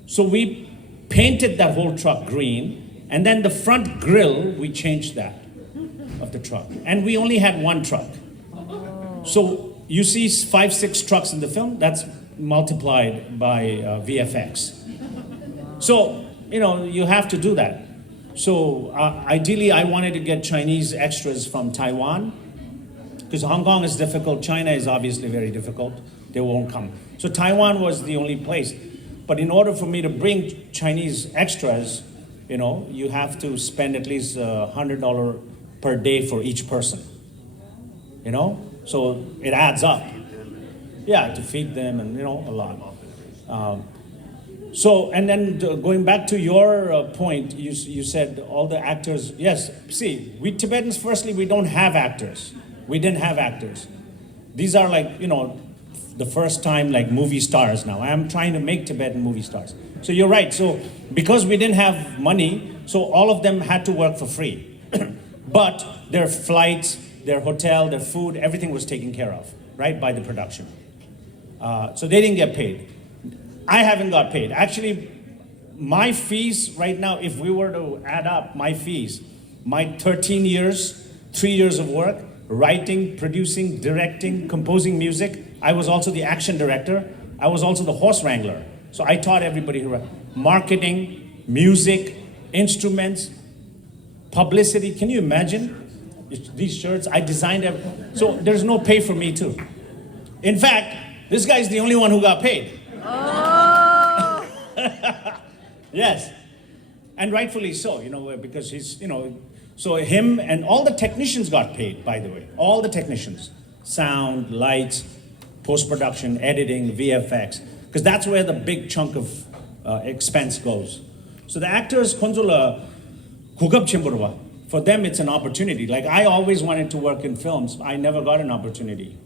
So we painted that whole truck green, and then the front grille, we changed that of the truck. And we only had one truck. So you see 5-6 trucks in the film, that's multiplied by VFX. So, you know, you have to do that. So ideally I wanted to get Chinese extras from Taiwan because Hong Kong is difficult, China is obviously very difficult, they won't come. So Taiwan was the only place. But in order for me to bring Chinese extras, you know, you have to spend at least $100 per day for each person, you know? So it adds up. Yeah, to feed them and, you know, a lot. So, and then going back to your point, you said all the actors, yes, see, we Tibetans, firstly, we don't have actors. We didn't have actors. These are like, you know, the first time like movie stars now. I am trying to make Tibetan movie stars. So you're right. So because we didn't have money, so all of them had to work for free. But their flights, their hotel, their food, everything was taken care of, right, by the production. So they didn't get paid. I haven't got paid. Actually, my fees right now, if we were to add up my fees, my 13 years, 3 years of work, writing, producing, directing, composing music. I was also the action director. I was also the horse wrangler. So I taught everybody marketing, music, instruments, publicity. Can you imagine these shirts? I designed them. So there's no pay for me too. In fact, this guy is the only one who got paid. Oh. Yes, and rightfully so, you know, because he's, you know, so him and all the technicians got paid, by the way, all the technicians, sound, lights, post-production, editing, VFX, because that's where the big chunk of expense goes. So the actors, konzola kugab chimburwa, for them it's an opportunity. Like I always wanted to work in films, I never got an opportunity,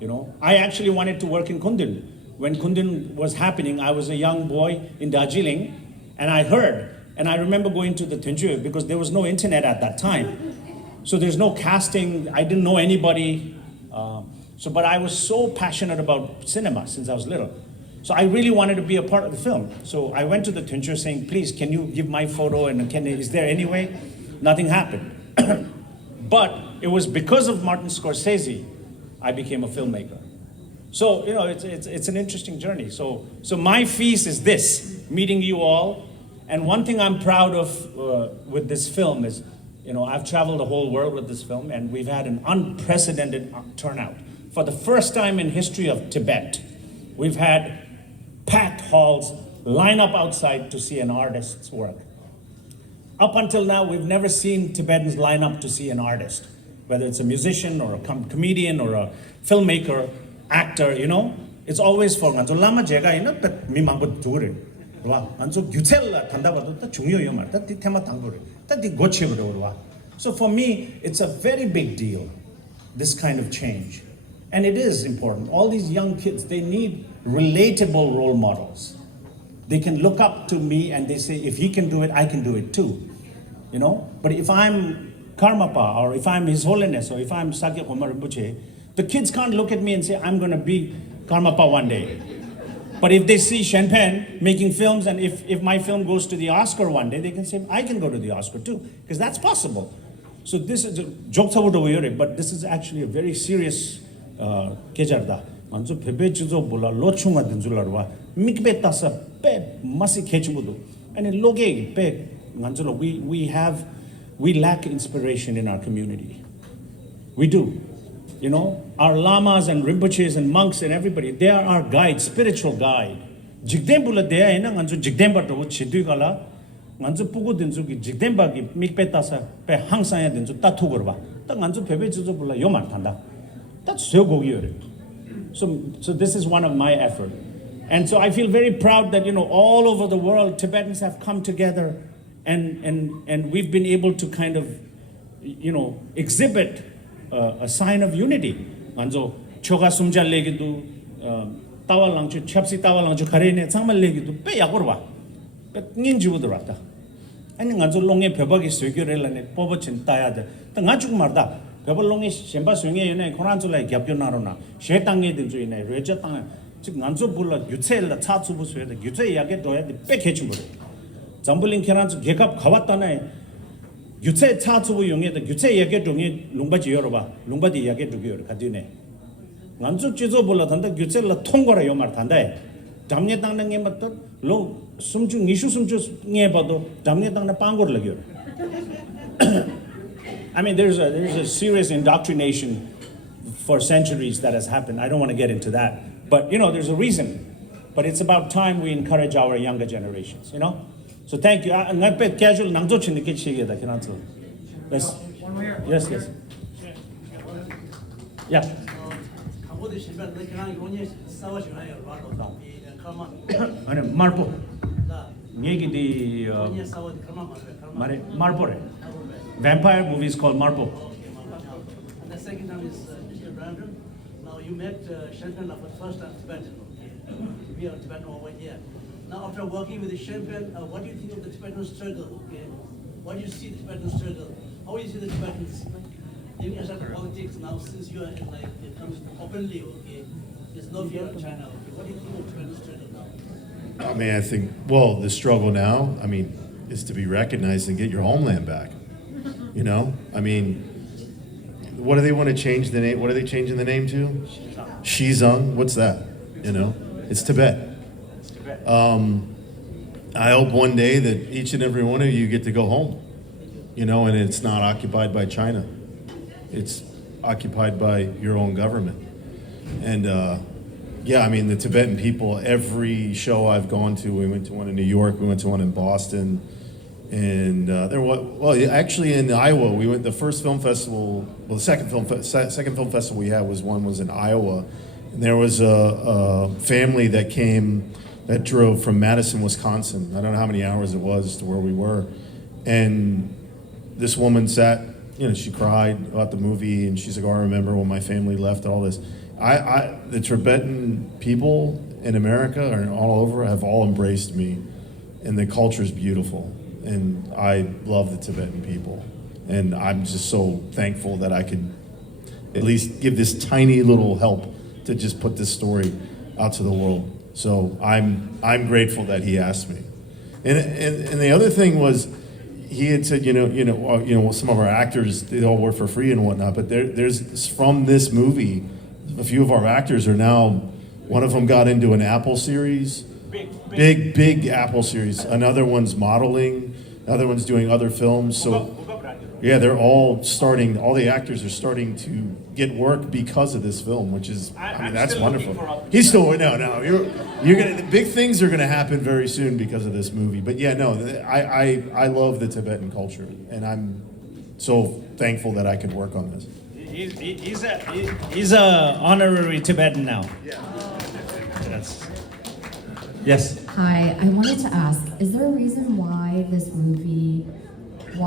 you know. I actually wanted to work in Kundin. When Kundin was happening, I was a young boy in Darjeeling, and I heard, and I remember going to the Tenju because there was no internet at that time. So there's no casting, I didn't know anybody. But I was so passionate about cinema since I was little. So I really wanted to be a part of the film. So I went to the Tenju saying, please, can you give my photo and is there any way? Nothing happened. But it was because of Martin Scorsese, I became a filmmaker. So, you know, it's an interesting journey. So my feast is this, meeting you all. And one thing I'm proud of with this film is, you know, I've traveled the whole world with this film and we've had an unprecedented turnout. For the first time in history of Tibet, we've had packed halls line up outside to see an artist's work. Up until now, we've never seen Tibetans line up to see an artist, whether it's a musician or a comedian or a filmmaker, actor, you know. It's always for ganzo lama jega ina pet mi mambut dure. Wa ganzo gyutsel thanda bado ta chungyo yo mar ta ti thema tangure. Ta di goche bado wa. So for me, it's a very big deal, this kind of change. And it is important. All these young kids, they need relatable role models. They can look up to me and they say, if he can do it, I can do it too. You know? But if I'm Karmapa, or if I'm His Holiness, or if I'm Sakya Khomar Rinpoche, the kids can't look at me and say, I'm going to be Karmapa one day. But if they see Shenpenn making films, and if my film goes to the Oscar one day, they can say, I can go to the Oscar too, because that's possible. So this is a joke, but this is actually a very serious kejarda. Anzo pepe chuzo bola lochunga dinzularwa mikbe tasa pe masi kechmudu. And in loge pe nganzolo we lack inspiration in our community. We do. You know, our lamas and rinpoches and monks and everybody, they are our guide, spiritual guide. Jigdem bula dea ina nganzo jigdem ba to chidu gala nganzo pugo dinzu ki jigdem ba ki mikpe tasa pe hangsaya dinzu tatu gorba. Ta nganzo pepe chuzo bola yomar thanda. That's so gogi. So this is one of my effort. And so I feel very proud that, you know, all over the world, Tibetans have come together and we've been able to kind of, you know, exhibit a sign of unity. Anzo choga sumja legidu tawa langchu chapsi tawa langchu kharene changmal legidu pe yakorwa pe ngin jibudu rata. Ani nganzo longe phebagi sugyorelane pobochin tayade. Ta ngachuk marda 배벌롱이 셴바 swing에 연에 코란줄에 겹겨나로나 쉐땅에 된주 있네 레저 땅 지금 안조 불러 유체를 차추부 수에다 유체 이야기 도야 빽해준 거래 잠불링 캐란주 개갑 가왔다네 유체 차추부 용에다 유체 이야기 동에 롱바지 열어봐 롱바디 이야기 두기요 가디네 안조 찌조 불러 단다 유체를 통과라 요말 단다 담내 땅는 게 맞다 롱 숨중 이슈 숨중 게 봐도 담내 땅에 빵고를 લગ્યો I mean, there's a serious indoctrination for centuries that has happened. I don't want to get into that. But, there's a reason. But it's about time we encourage our younger generations, So thank you. Casual Yes. Yes, yes. Yeah. Marpo. Ngeki di Marpo. Vampire movie is called Marpo. And the second time is Mr. Brandon. Now you met Shenpenn for the first time Tibetan. We are Tibetan over here. Now after working with the Shenpenn, what do you think of the Tibetan struggle? Okay? What do you see the Tibetan struggle? How do you see the Tibetans living as politics now since you are it comes openly, okay? There's no fear of China, okay? What do you think of Tibetan struggle now? I mean, I think, well, the struggle now, is to be recognized and get your homeland back. I mean, what do they want to change the name? What are they changing the name to? Shizong. What's that? It's Tibet. I hope one day that each and every one of you get to go home, and it's not occupied by China. It's occupied by your own government. And the Tibetan people, every show I've gone to, we went to one in New York, we went to one in Boston, and actually in Iowa, we went the first film festival. Well, the second film festival we had was in Iowa, and there was a family that drove from Madison, Wisconsin. I don't know how many hours it was to where we were, and this woman sat. She cried about the movie, and she's like, "Oh, I remember when my family left and all this." The Tibetan people in America and all over have all embraced me, and the culture is beautiful, and I love the Tibetan people, and I'm just so thankful that I could at least give this tiny little help to just put this story out to the world. So I'm grateful that he asked me, and the other thing was, he had said, some of our actors, they all work for free and whatnot, but there's from this movie, a few of our actors are now, one of them got into an Apple series, big Apple series. Another one's modeling, another one's doing other films. So yeah, they're all the actors are starting to get work because of this film, which is, that's wonderful. He's still, you're gonna, big things are gonna happen very soon because of this movie. But yeah, no, I love the Tibetan culture, and I'm so thankful that I could work on this. He's a honorary Tibetan now. Yeah. Yes. Hi, I wanted to ask, is there a reason why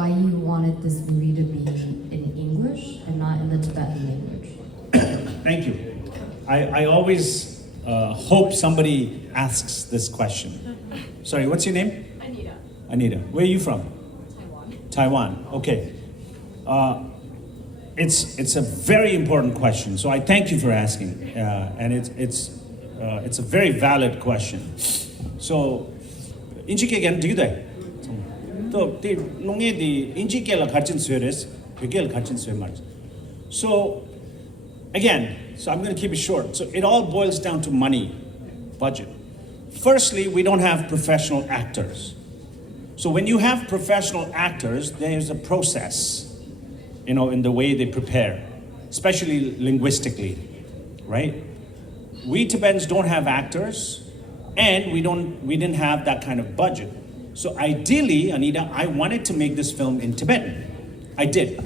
you wanted this movie to be in English and not in the Tibetan language? Thank you. I always hope somebody asks this question. Sorry, what's your name? Anita. Anita. Where are you from? Taiwan. Okay. It's a very important question. So I thank you for asking, and it's a very valid question. So, 인지계 겐 되게 또 농에디 인지계를 같은 수요레스 그게를 같은 수요 말이죠. So again, I'm going to keep it short. So it all boils down to money, budget. Firstly, we don't have professional actors. So when you have professional actors, there's a process, in the way they prepare, especially linguistically, right? We Tibetans don't have actors, and we didn't have that kind of budget. So ideally, Anita, I wanted to make this film in Tibetan. I did.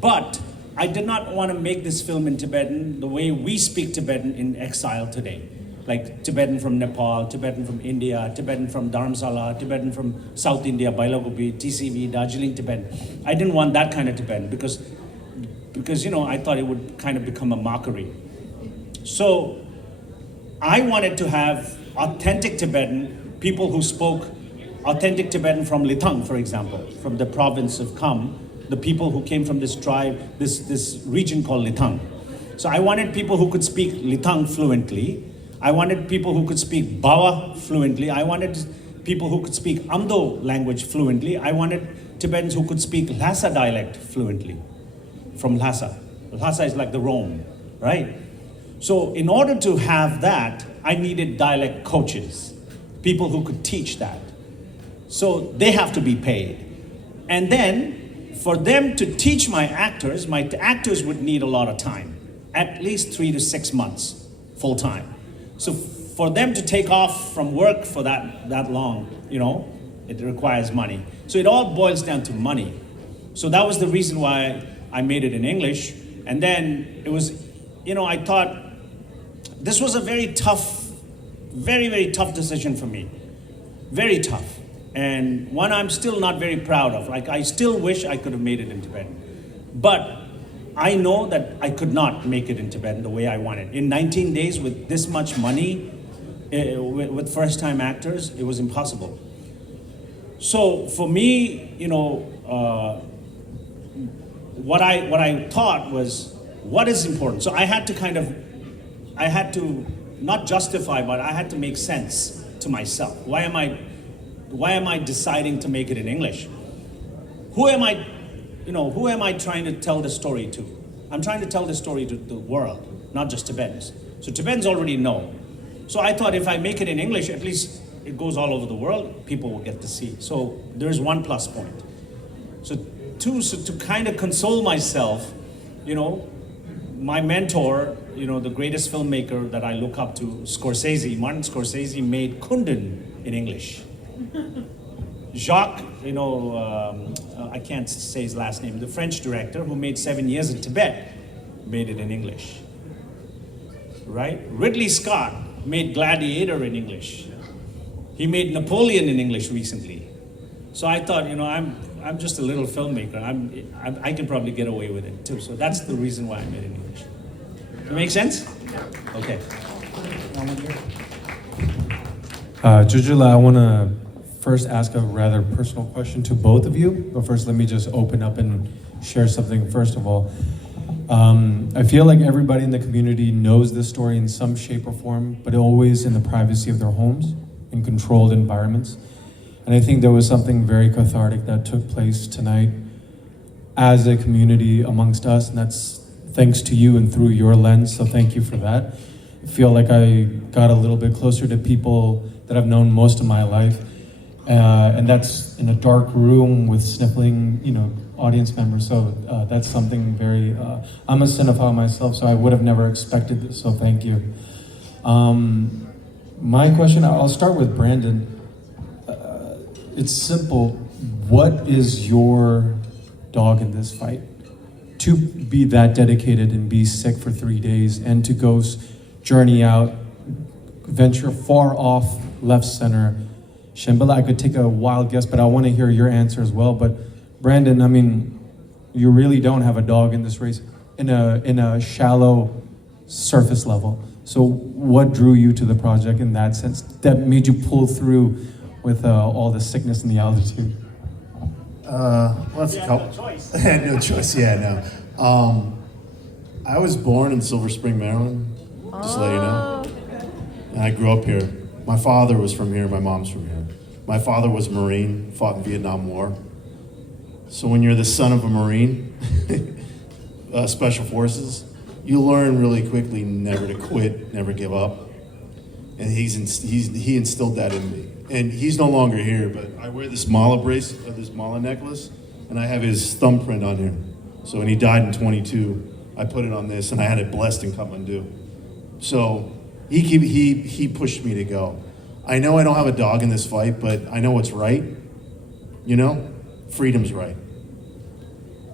But I did not want to make this film in Tibetan the way we speak Tibetan in exile today. Like Tibetan from Nepal, Tibetan from India, Tibetan from Dharamsala, Tibetan from South India, Bailagopi, TCV, Darjeeling Tibetan. I didn't want that kind of Tibetan because I thought it would kind of become a mockery. So I wanted to have authentic Tibetan, people who spoke authentic Tibetan from Lithang, for example, from the province of Kham, the people who came from this tribe, this region called Lithang. So I wanted people who could speak Lithang fluently. I wanted people who could speak Bawa fluently. I wanted people who could speak Amdo language fluently. I wanted Tibetans who could speak Lhasa dialect fluently from Lhasa. Lhasa is like the Rome, right? So in order to have that, I needed dialect coaches, people who could teach that. So they have to be paid. And then for them to teach my actors would need a lot of time. at least 3 to 6 months full time. So for them to take off from work for that long, it requires money. So it all boils down to money. So that was the reason why I made it in English. And then it was, I thought this was a very tough, very, very tough decision for me. Very tough. And one I'm still not very proud of. Like, I still wish I could have made it in Tibetan. But I know that I could not make it in Tibetan the way I wanted. In 19 days with this much money, with first-time actors, it was impossible. So for me, what I thought was, what is important? So I had to not justify, but I had to make sense to myself. Why am I deciding to make it in English? Who am I trying to tell the story to? I'm trying to tell the story to the world, not just Tibetans. So Tibetans already know. So I thought if I make it in English, at least it goes all over the world, people will get to see. So there's one plus point. So to kind of console myself, my mentor, the greatest filmmaker that I look up to, Martin Scorsese made Kundun in English. Jacques, I can't say his last name, the French director who made 7 Years in Tibet, made it in English. Right? Ridley Scott made Gladiator in English. He made Napoleon in English recently. So I thought, I'm just a little filmmaker. I can probably get away with it too. So that's the reason why I made it in English. Does that make sense? Okay. Jujula, I want to first ask a rather personal question to both of you. But first, let me just open up and share something first of all. I feel like everybody in the community knows this story in some shape or form, but always in the privacy of their homes, in controlled environments. And I think there was something very cathartic that took place tonight as a community amongst us, and that's thanks to you and through your lens, so thank you for that. I feel like I got a little bit closer to people that I've known most of my life, and that's in a dark room with sniffling, audience members, so that's something very, I'm a cinephile myself, so I would have never expected this, so thank you. My question, I'll start with Brandon. It's simple. What is your dog in this fight? To be that dedicated and be sick for 3 days and to go journey out, venture far off left center. Shenpenn, I could take a wild guess, but I want to hear your answer as well. But Brandon, you really don't have a dog in this race in a shallow surface level. So what drew you to the project in that sense that made you pull through with all the sickness and the altitude? That's a couple. I had no choice. Yeah, no. I was born in Silver Spring, Maryland. Just to let you know. And I grew up here. My father was from here. My mom's from here. My father was a Marine, fought in the Vietnam War. So when you're the son of a Marine, Special Forces, you learn really quickly never to quit, never give up. And he instilled that in me. And he's no longer here, but I wear this mala this mala necklace, and I have his thumbprint on here. So when he died in 22, I put it on this, and I had it blessed in Kathmandu. So he pushed me to go. I know I don't have a dog in this fight, but I know what's right. Freedom's right.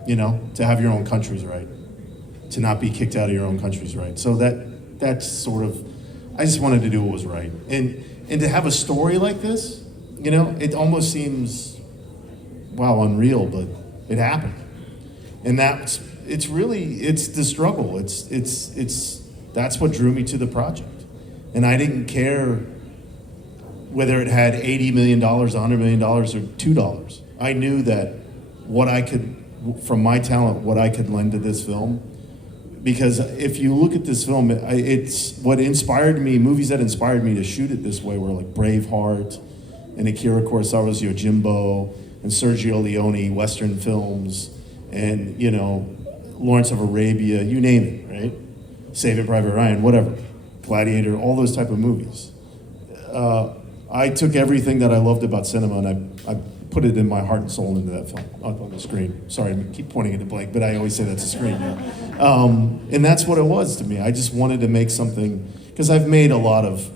To have your own country's right. To not be kicked out of your own country's right. So that's sort of, I just wanted to do what was right. And to have a story like this, it almost seems, wow, unreal, but it happened. And it's the struggle. That's what drew me to the project. And I didn't care whether it had $80 million, $100 million, or $2. I knew that from my talent, what I could lend to this film. Because if you look at this film, it's what inspired me, movies that inspired me to shoot it this way were like Braveheart and Akira Kurosawa's Yojimbo and Sergio Leone, Western films, and, Lawrence of Arabia, you name it, right? Saving Private Ryan, whatever. Gladiator, all those type of movies. I took everything that I loved about cinema and I put it in my heart and soul into that film up on the screen. Sorry, I keep pointing at the blank, but I always say that's a screen. Yeah. And that's what it was to me. I just wanted to make something, because I've made a lot of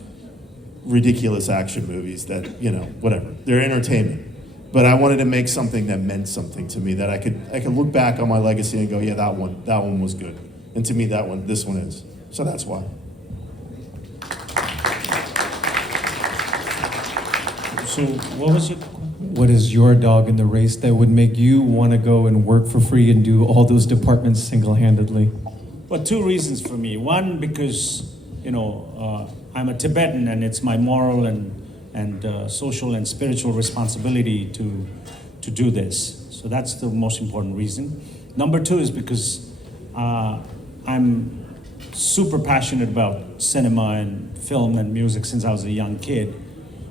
ridiculous action movies that, you know, whatever, they're entertainment. But I wanted to make something that meant something to me, that I could look back on my legacy and go, yeah, that one was good. And to me, this one is. So that's why. So what was your? What is your dog in the race that would make you want to go and work for free and do all those departments single-handedly? Well, two reasons for me. One, because I'm a Tibetan, and it's my moral and social and spiritual responsibility to do this. So that's the most important reason. Number two is because I'm super passionate about cinema and film and music since I was a young kid.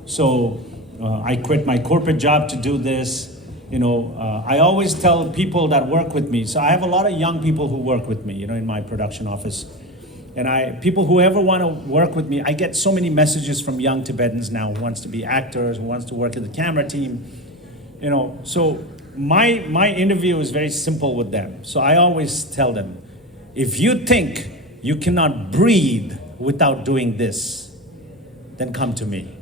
So I quit my corporate job to do this. I always tell people that work with me. So I have a lot of young people who work with me, in my production office. And people who ever want to work with me, I get so many messages from young Tibetans now who wants to be actors, who wants to work in the camera team. So my interview is very simple with them. So I always tell them, if you think you cannot breathe without doing this, then come to me.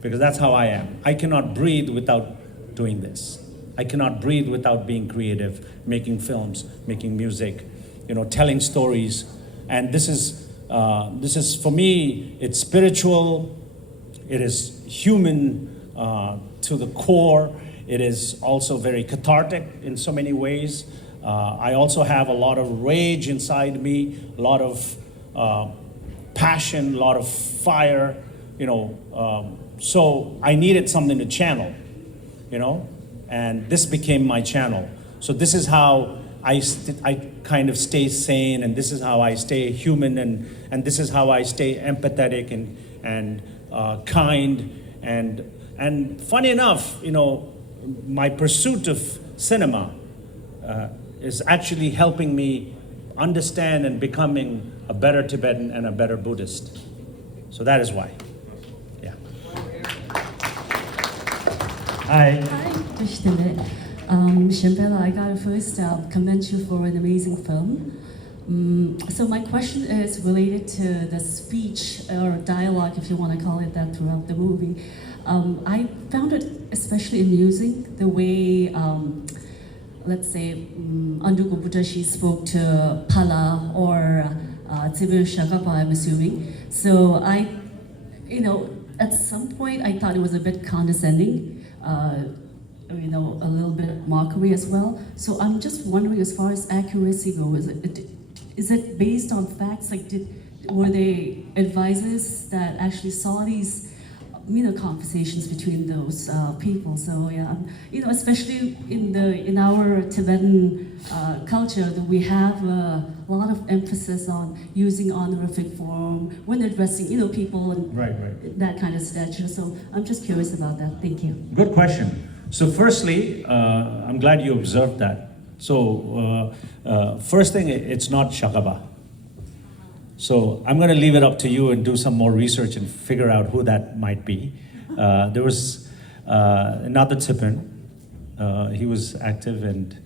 Because that's how I am. I cannot breathe without doing this. I cannot breathe without being creative, making films, making music, telling stories. And this is for me, it's spiritual, it is human to the core. It is also very cathartic in so many ways. I also have a lot of rage inside me, a lot of passion, a lot of fire, so I needed something to channel, and this became my channel. So this is how I kind of stay sane, and this is how I stay human, and this is how I stay empathetic and kind, and funny enough, my pursuit of cinema is actually helping me understand and becoming a better Tibetan and a better Buddhist. So that is why. Yeah. Hi. Shenpenn, I got to first commend you for an amazing film. So my question is related to the speech or dialogue, if you want to call it that, throughout the movie. I found it especially amusing the way, let's say, Andugo Budashi spoke to Pala or Tsibu Shagapa, I'm assuming. So at some point I thought it was a bit condescending. A little bit of mockery as well. So I'm just wondering, as far as accuracy goes, is it based on facts? Like, were they advisors that actually saw these, conversations between those people? So yeah, especially in our Tibetan culture, that we have a lot of emphasis on using honorific form when addressing, people and Right. that kind of stature. So I'm just curious about that. Thank you. Good question. So firstly, I'm glad you observed that. So first thing, it's not Shakaba. So I'm going to leave it up to you and do some more research and figure out who that might be. There was another Shenpenn. He was active, and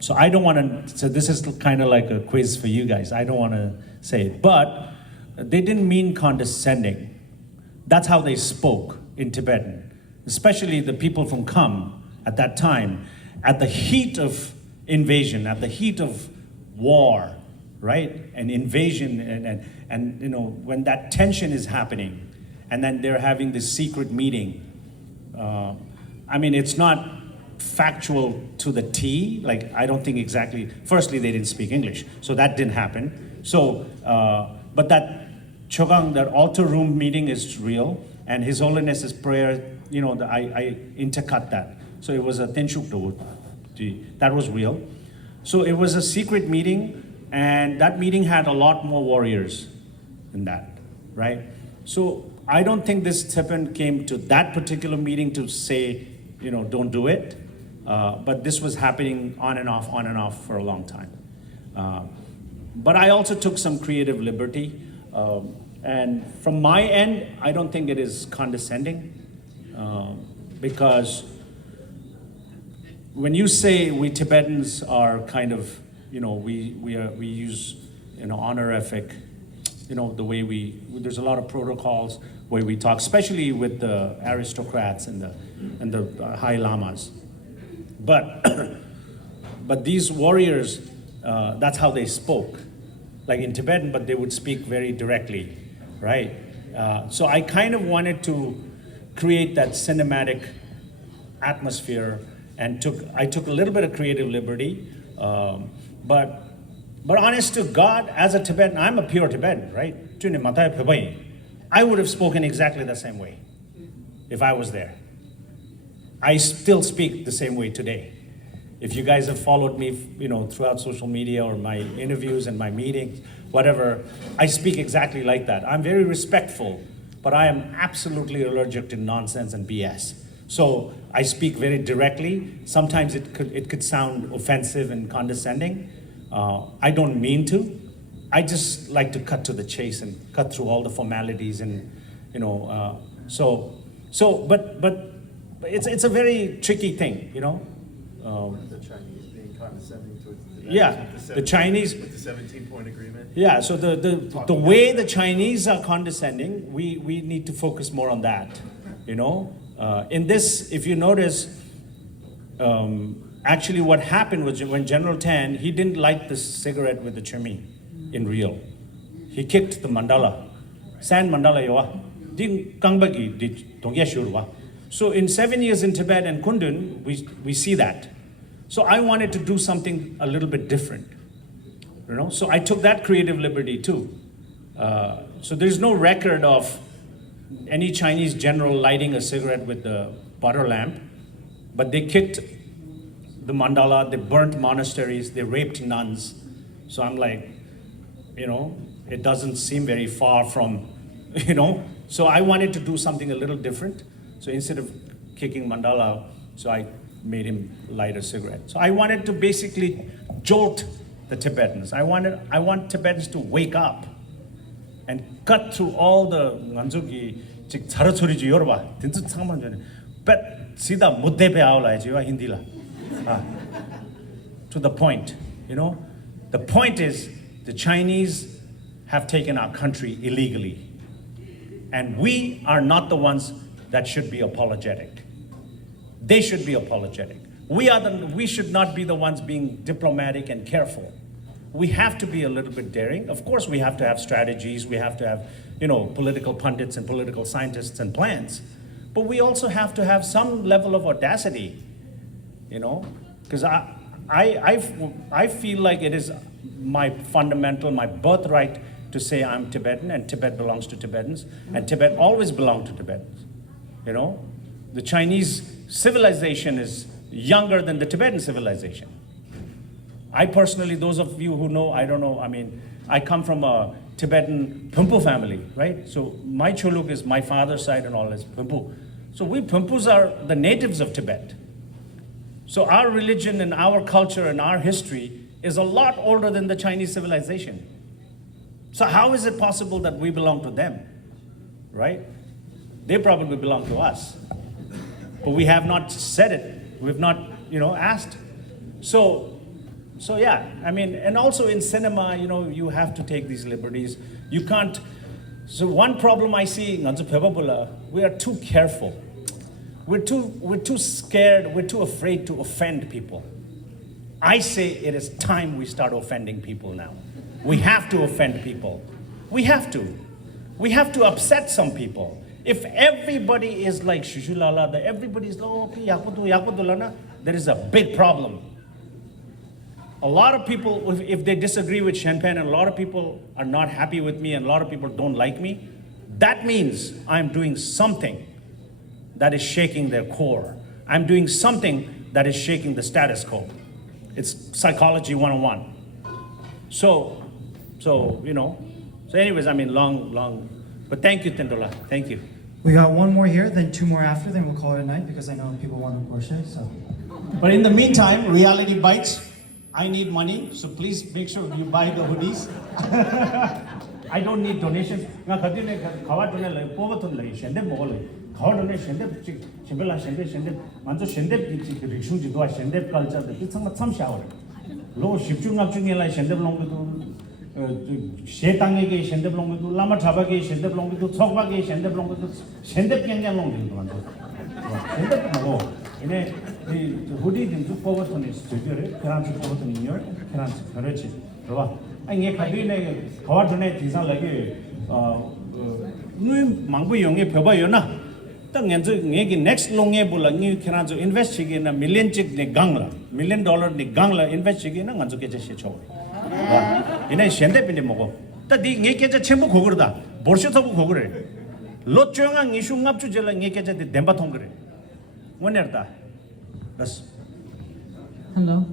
so I don't want to. So this is kind of like a quiz for you guys. I don't want to say it, but they didn't mean condescending. That's how they spoke in Tibetan. Especially the people from Kham at that time, at the heat of invasion, at the heat of war, right? And invasion, and when that tension is happening, and then they're having this secret meeting. It's not factual to the T. Like, I don't think exactly. Firstly, they didn't speak English, so that didn't happen. So, but that Chogang, that altar room meeting is real, and His Holiness's prayer. I intercut that. So it was a Tenshuk Dawud. That was real. So it was a secret meeting, and that meeting had a lot more warriors than that, right? So I don't think this Shenpenn came to that particular meeting to say, don't do it. But this was happening on and off for a long time. But I also took some creative liberty. And from my end, I don't think it is condescending. because when you say we Tibetans are kind of, we use, honorific, the way there's a lot of protocols where we talk, especially with the aristocrats and the high lamas. But these warriors, that's how they spoke, like in Tibetan, but they would speak very directly, right? So I kind of wanted to create that cinematic atmosphere, and I took a little bit of creative liberty, but honest to God, as a Tibetan, I'm a pure Tibetan, right? I would have spoken exactly the same way if I was there. I still speak the same way today. If you guys have followed me, throughout social media or my interviews and my meetings, whatever, I speak exactly like that. I'm very respectful, but I am absolutely allergic to nonsense and BS. So I speak very directly. Sometimes it could sound offensive and condescending. I don't mean to. I just like to cut to the chase and cut through all the formalities, and but it's a very tricky thing, The Chinese being condescending towards the Tibetans. Yeah, the Chinese with the 17-point agreement. Yeah, so the way the Chinese are condescending, we need to focus more on that. In this, if you notice, actually what happened was when General Tan, he didn't light the cigarette with the chimney in real. He kicked the mandala. Sand mandala yawa. Din kangbagi di tongya shurwa. So in 7 years in Tibet and Kundun, we see that. So I wanted to do something a little bit different. So I took that creative liberty too. So there's no record of any Chinese general lighting a cigarette with the butter lamp, but they kicked the mandala, they burnt monasteries, they raped nuns. So I'm like, it doesn't seem very far from, So I wanted to do something a little different. So instead of kicking mandala, so I made him light a cigarette. So I wanted to basically jolt the Tibetans. I want Tibetans to wake up and cut through all the nganzugi chik charatsuri ji yorba tinzu changman jone but sida mudde pe aula ji wa hindi la to the point. The point is the Chinese have taken our country illegally, and we are not the ones that should be apologetic. They should be apologetic. We should not be the ones being diplomatic and careful. We have to be a little bit daring. Of course, we have to have strategies. We have to have, political pundits and political scientists and plans. But we also have to have some level of audacity, because I feel like it is my birthright to say I'm Tibetan, and Tibet belongs to Tibetans, and Tibet always belonged to Tibetans. The Chinese civilization is younger than the Tibetan civilization. I personally, those of you who know, I don't know, I come from a Tibetan Phumpu family, right? So my Choluk is my father's side and all is Phumpu. So we Phumpus are the natives of Tibet. So our religion and our culture and our history is a lot older than the Chinese civilization. So how is it possible that we belong to them, right? They probably belong to us. But we have not said it. We've not, asked. So yeah, and also in cinema, you have to take these liberties. You can't. So one problem I see, we are too careful. We're too scared. We're too afraid to offend people. I say it is time we start offending people now. We have to offend people. We have to. We have to upset some people. If everybody is like Shushulala, that everybody is there is a big problem. A lot of people, if they disagree with Shenpenn, and a lot of people are not happy with me, and a lot of people don't like me, that means I'm doing something that is shaking their core. I'm doing something that is shaking the status quo. It's psychology 101. So anyways, long, but thank you, Tendula, thank you. We got one more here, then two more after, then we'll call it a night because I know people want to Porsche, so. But in the meantime, Reality Bites, I need money, so please make sure you buy the hoodies. I don't need donations. 가오르네 셴데 셴벨라 셴데 먼저 셴데 리슈지 도와 셴데 culture 데 정말 참 샤워 로 십중압 중에라 셴데 롱도 셰땅에게 셴데 롱도 라마 잡아게 셴데 롱도 척바게 셴데 롱도 셴데 깽깽 롱도 먼저 셴데 뭐 이네 이 후디 좀 포버터니 스튜디오에 그런 포버터니요 그런 그렇지 봐봐 아니 가비네 가와드네 디자인하게 누이 망부 용에 벼봐요나 딱 연주 얘기 next 롱에 볼라 니 그런 저 인베스티게이나 밀리언 찍네 강라 $1 million 니 강라 인베스티게이나 간주 깨져 시쳐 이네 셴데빈데 먹어 딱니 얘기자 전부 고그러다 벌써도 고그래 로쪼강 이슈 납주 jel라 얘기자 덴바통 그래 원ner다 that's Hello.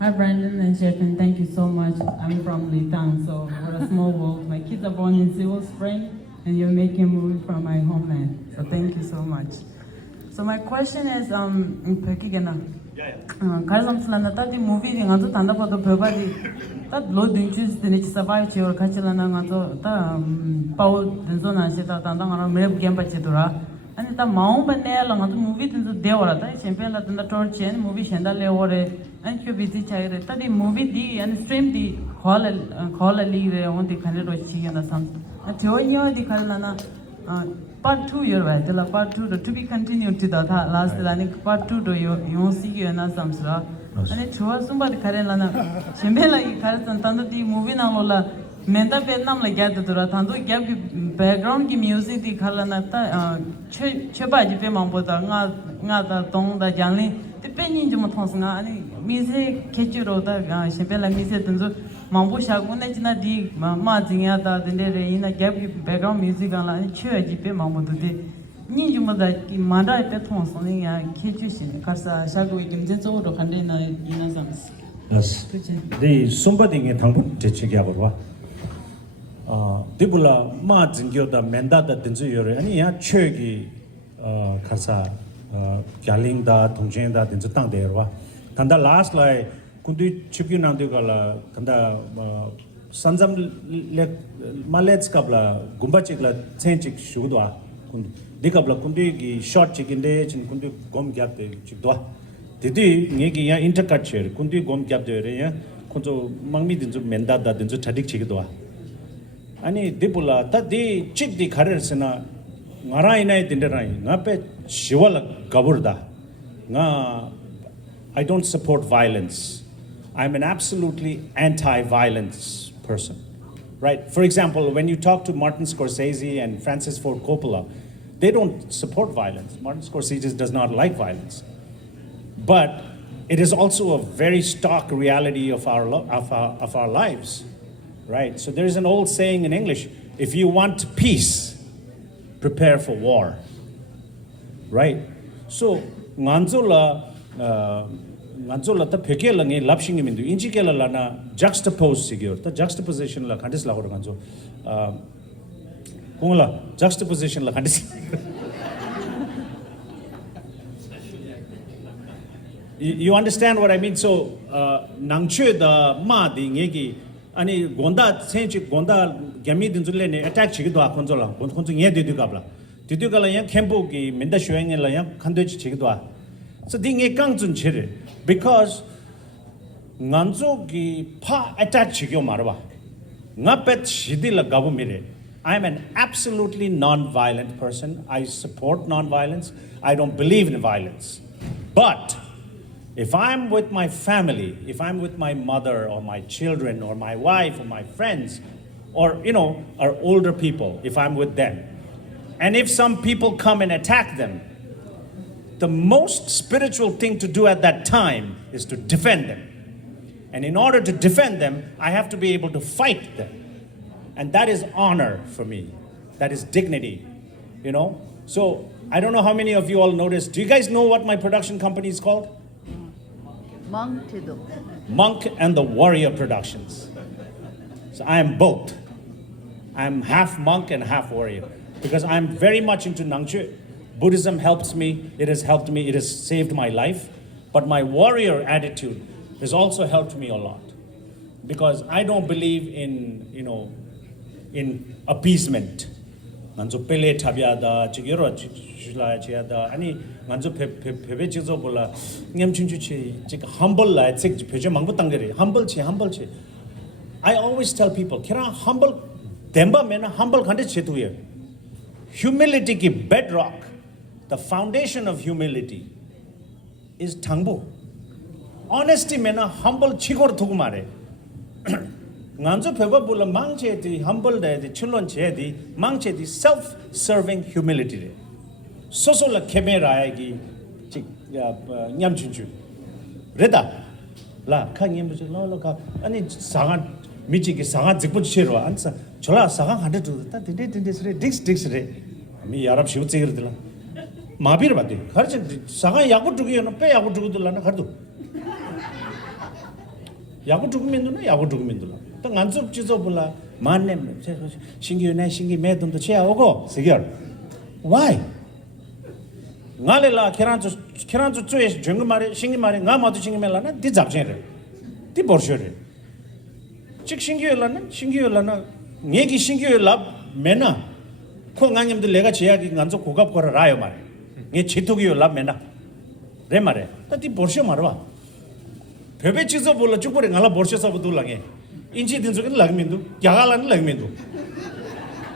Hi, Brandon and Shenpenn. Thank you so much. I'm from Litang, so we're a small world. My kids are born in Silver Spring, and you're making a movie from my homeland. So thank you so much. So my question is, Pekigena. Karzamslana, that the movie, Ringato Tandapato Pebadi, that low dunches, the Nichi Savaichi or Kachilana, Paul, Denzona, Sheta, Tandanga, Mereb Gamba Chetura. And the Mount Banel on the movie in the Deora, Shenpenn at the torch and movie Shendale and you visit Chire, study movie D and stream the call a league on the Canada and the Sun. At your year, the Kalana part 2 year, right? Till part 2 to be continued to the last Atlantic part 2 to you see you and Samsra. And it was somebody Karelana Shembela Karatan Tanda the movie Namola. Menda Vietnam like get the Tandu gave background music the Kalanata Cheba Jipe Mambota Nata Tong the Janli, the Penny Jumatonsna, music Ketchuro, Shepella music and Mambo Shagunachina di Mazinata, the Nerina gave background music and Chua Jipe Mambo. Nijumada Manda Petons on Ketchin, Casa Shagu, Genzo, or Candena in Azams. Yes. The somebody in Tangu Techigawa. Dibula ma jingyoda menda da dinzu yore ani ya chögi karsa gyaling da dongjeng da dinzu tang de wa kanda last lai kundu chipyu nang de gala kanda sanjam le malets kabla gumba chikla chenchik shudwa kundu dikabla kundu gi short chikinde chin kundu gom gyap de chikdwa didi ngegi ya intercut cher kundu gom gyap de re ya kundu mangmi dinzu menda da dinzu chadik chikdwa 아니 디불라 다디 칙디 가르스나 나라이나이 딘데라이 나페 시월라 가부르다 나 I don't support violence. I'm an absolutely anti-violence person. Right? For example, when you talk to Martin Scorsese and Francis Ford Coppola, they don't support violence. Martin Scorsese does not like violence. But it is also a very stark reality of our lives. Right? So there's an old saying in English, if you want peace, prepare for war. Right? So nganzola ta phekela nge lapsing mindu injikela lana juxtapose sigyor ta juxtaposition la khandis la gor ganzo kungla juxtaposition la khandis you understand what I mean? So nangche da ma di ngegi 아니 gonda senchi gonda gyami dinjule ne attack chigido a konjola konjo nge de dugabla didugala yang kempo gi menda shueng la yang khande chigido a so ding e kangchun chire because nganzo gi pa attack chigyo marwa ngapet shidila gabu mire I am an absolutely non-violent person. I support non-violence. I don't believe in violence. But if I'm with my family, if I'm with my mother or my children or my wife or my friends or, our older people, if I'm with them, and if some people come and attack them, the most spiritual thing to do at that time is to defend them. And in order to defend them, I have to be able to fight them. And that is honor for me. That is dignity, So I don't know how many of you all noticed. Do you guys know what my production company is called? Monk and the Warrior Productions. So I am both. I'm half monk and half warrior because I'm very much into Nangche. Buddhism helps me. It has helped me. It has saved my life. But my warrior attitude has also helped me a lot because I don't believe in appeasement. nganzo pele thabyada chigero chula chiada ani nganzo phebe chizo bola ngem chunchu chi chik humble la chik pheje mangbu tangere humble chi I always tell people kira humble demba mena humble khande chetuye humility ki bedrock the foundation of humility is thangbu honesty mena humble chigor thugmare nganzo pheba bola mangche di humble de chulon che di mangche di self serving humility re so la camera gi chik nyam chunchu reda la khangem bu lo ka ani saga michi ki saga jikbu chero ansa chola saga hande tu ta dinde sre dix re mi yarab shiv chigir dila mabir bade kharch saga yagu tugi no pe yagu tugu dila na khardu 야구 죽으면도 야구 죽으면도 또 안쪽 지도 불라 만냄 신기네 신기 매돈도 채 오고 세결 why 나래라 계란주 쪼에 정거 말에 신기 말에 나 모두 신기 말라나 디 잡제래 디 버셔래 즉 신기열라나 얘기 신기열라 매나 콩강님들 내가 제약이 안쪽 고갑 걸어라요 말에 얘 지토기열라 매나 래 말에 디 버셔 말아 Pepe chizo bola chukure ngala borsha sabu du lange inchi din sukin lagmindu yagalan lagmindu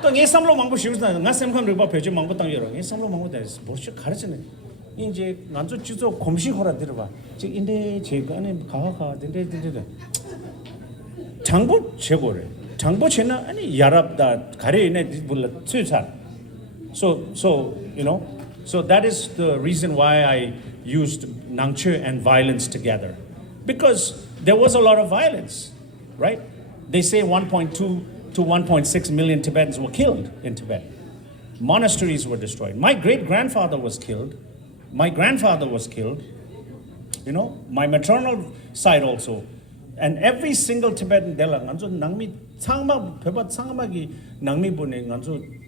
to nge samlo mangbo shiusna nga semkham riba peje mangbo tang yoro nge samlo mangbo des borsha kharchene inje nganzo chizo komshi khora dirba chi inde jega ane 가가 dinde 장보 최고래 장보 chena ani yarabda gare ine bola chucha so you know so that is the reason why I used nangche and violence together. Because there was a lot of violence, right? They say 1.2 to 1.6 million Tibetans were killed in Tibet. Monasteries were destroyed. My great-grandfather was killed. My grandfather was killed. You know, my maternal side also. And every single Tibetan,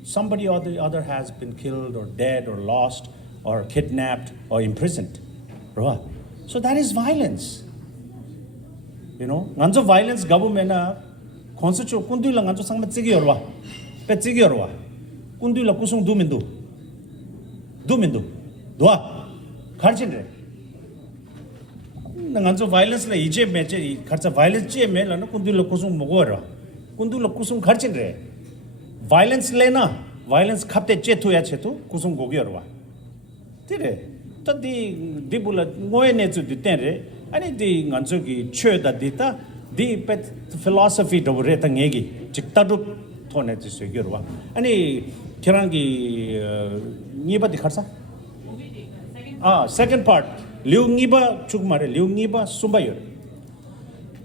somebody or the other has been killed or dead or lost or kidnapped or imprisoned. So that is violence. You know, nganzo violence government constitution kunduila nganzo sangma tsigi yorwa pe tsigi yorwa kunduila kusung dumindu doa kharchinre nganzo violence la ije meche kharcha violence je me la kunduila kusung mogora kunduila kusung kharchinre violence lena violence khapte chetu ya chetu kusung gogi yorwa tire ta di bula ngoe ne chu di tenre ani di nganzo gi chöda dita di pet philosophy do reta ngegi chiktadu thone ti segirwa ani kirangi niba di kharsa second part liu ngiba chukmare liu ngiba sumbayo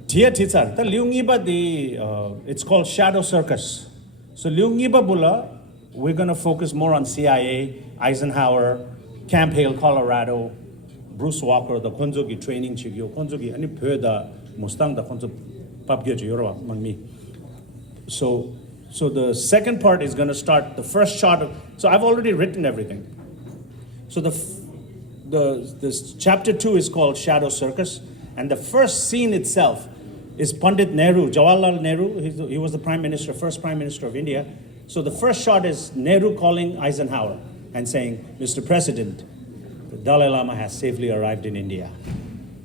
dia titsar ta liu ngiba di it's called shadow circus so liu ngiba bula we're going to focus more on CIA Eisenhower Camp Hale Colorado Bruce Walker, the Konzogi training chigyo, Konzogi, any pöda Mustang, the Konzo Papgyo Yorwa, Mangmi. So the second part is going to start the first shot of, so I've already written everything. So this chapter 2 is called Shadow Circus, and the first scene itself is Pandit Nehru, Jawaharlal Nehru, he was the first Prime Minister of India. So the first shot is Nehru calling Eisenhower and saying, Mr. President, the Dalai Lama has safely arrived in India.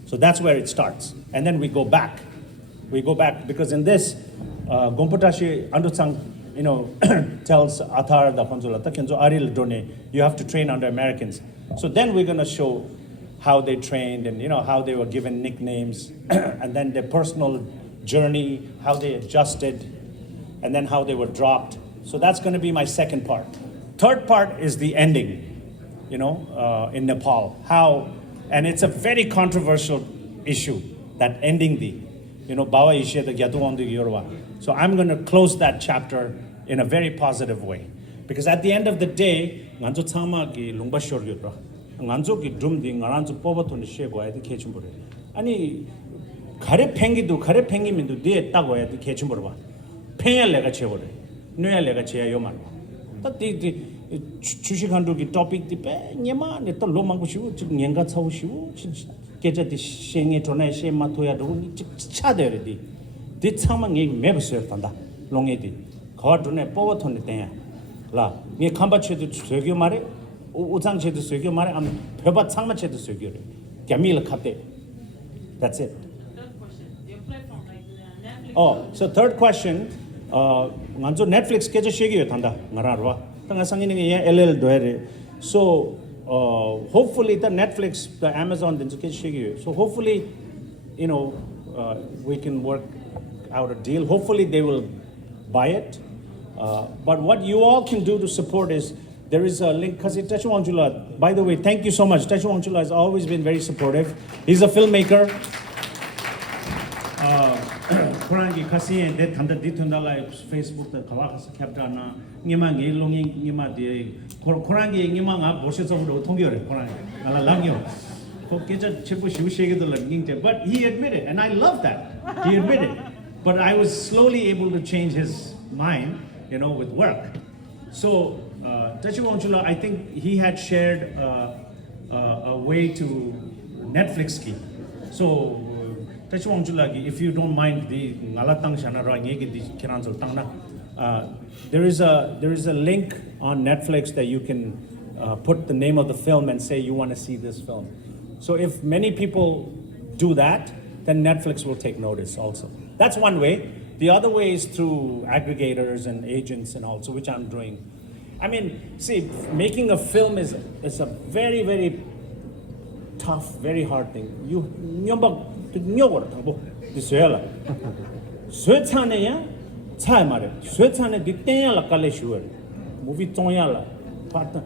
So that's where it starts. And then we go back. We go back because in this, Gomputashi Andutsang, you know, tells Athar the Konsulata, Kenzo Aril Done, you have to train under Americans. So then we're going to show how they trained and, you know, how they were given nicknames and then their personal journey, how they adjusted, and then how they were dropped. So that's going to be my second part. Third part is the ending. You know, in Nepal, how, and it's a very controversial issue, that ending you know, Bawa Ishe, the Gyatuwandu Yorwa. So I'm going to close that chapter in a very positive way. Because at the end of the day, nganzo tsama ki lungba shor yorwa. Nganzo ki drum di ngaranzo pobato ni shego ayati kechumbore. Ani, kare pengi mindu diye tago ayati kechumborwa. Penya lega chebore. Nuya lega cheya yomarwa. Tati, 주식한도기 topic 디페 녀마 네또 로망고 시고 지금 년가 차고 시고 계자디 생에 전에 셰마 토야도 차대르디 디 참만 이 매버서 탄다 롱에디 거드네 뽑아톤데 때야 라 니 캄바체도 sögyo 말에 우장체도 sögyo 말에 am 벼바 창마체도 sögyo래 gyamil khate that's it. Oh, so third question nganzo Netflix keje shegyo tanda ngararwa tanga sangini ye LL doere so hopefully the Netflix the Amazon then keje shegyo so hopefully you know we can work out a deal. Hopefully they will buy it. But what you all can do to support is there is a link because Tachi Wangchula, by the way, thank you so much. Tachi Wangchula has always been very supportive. He's a filmmaker. Korangi kasi de tanda ditundala Facebook the kawakas kaptana ngima ngi longi ngima de korangi ngima nga boshesofro 통겨래 korangi ala langyo ko keja chebu shiushege the but he admitted and I love that he admitted but I was slowly able to change his mind you know with work so Tachi Wangchula I think he had shared a way to Netflix key so Tachi Wangchula, if you don't mind, the ngalatang shana ra ngegi di kiranzol tangna. There is a link on Netflix that you can put the name of the film and say you want to see this film. So if many people do that, then Netflix will take notice also. That's one way. The other way is through aggregators and agents and also, which I'm doing. I mean, see, making a film is a very, very tough, very hard thing. 녀거라고 디스엘라 스웨찬에야 차에 말해 스웨찬에 디땡야라 깔레슈어 무비 쫑야라 파타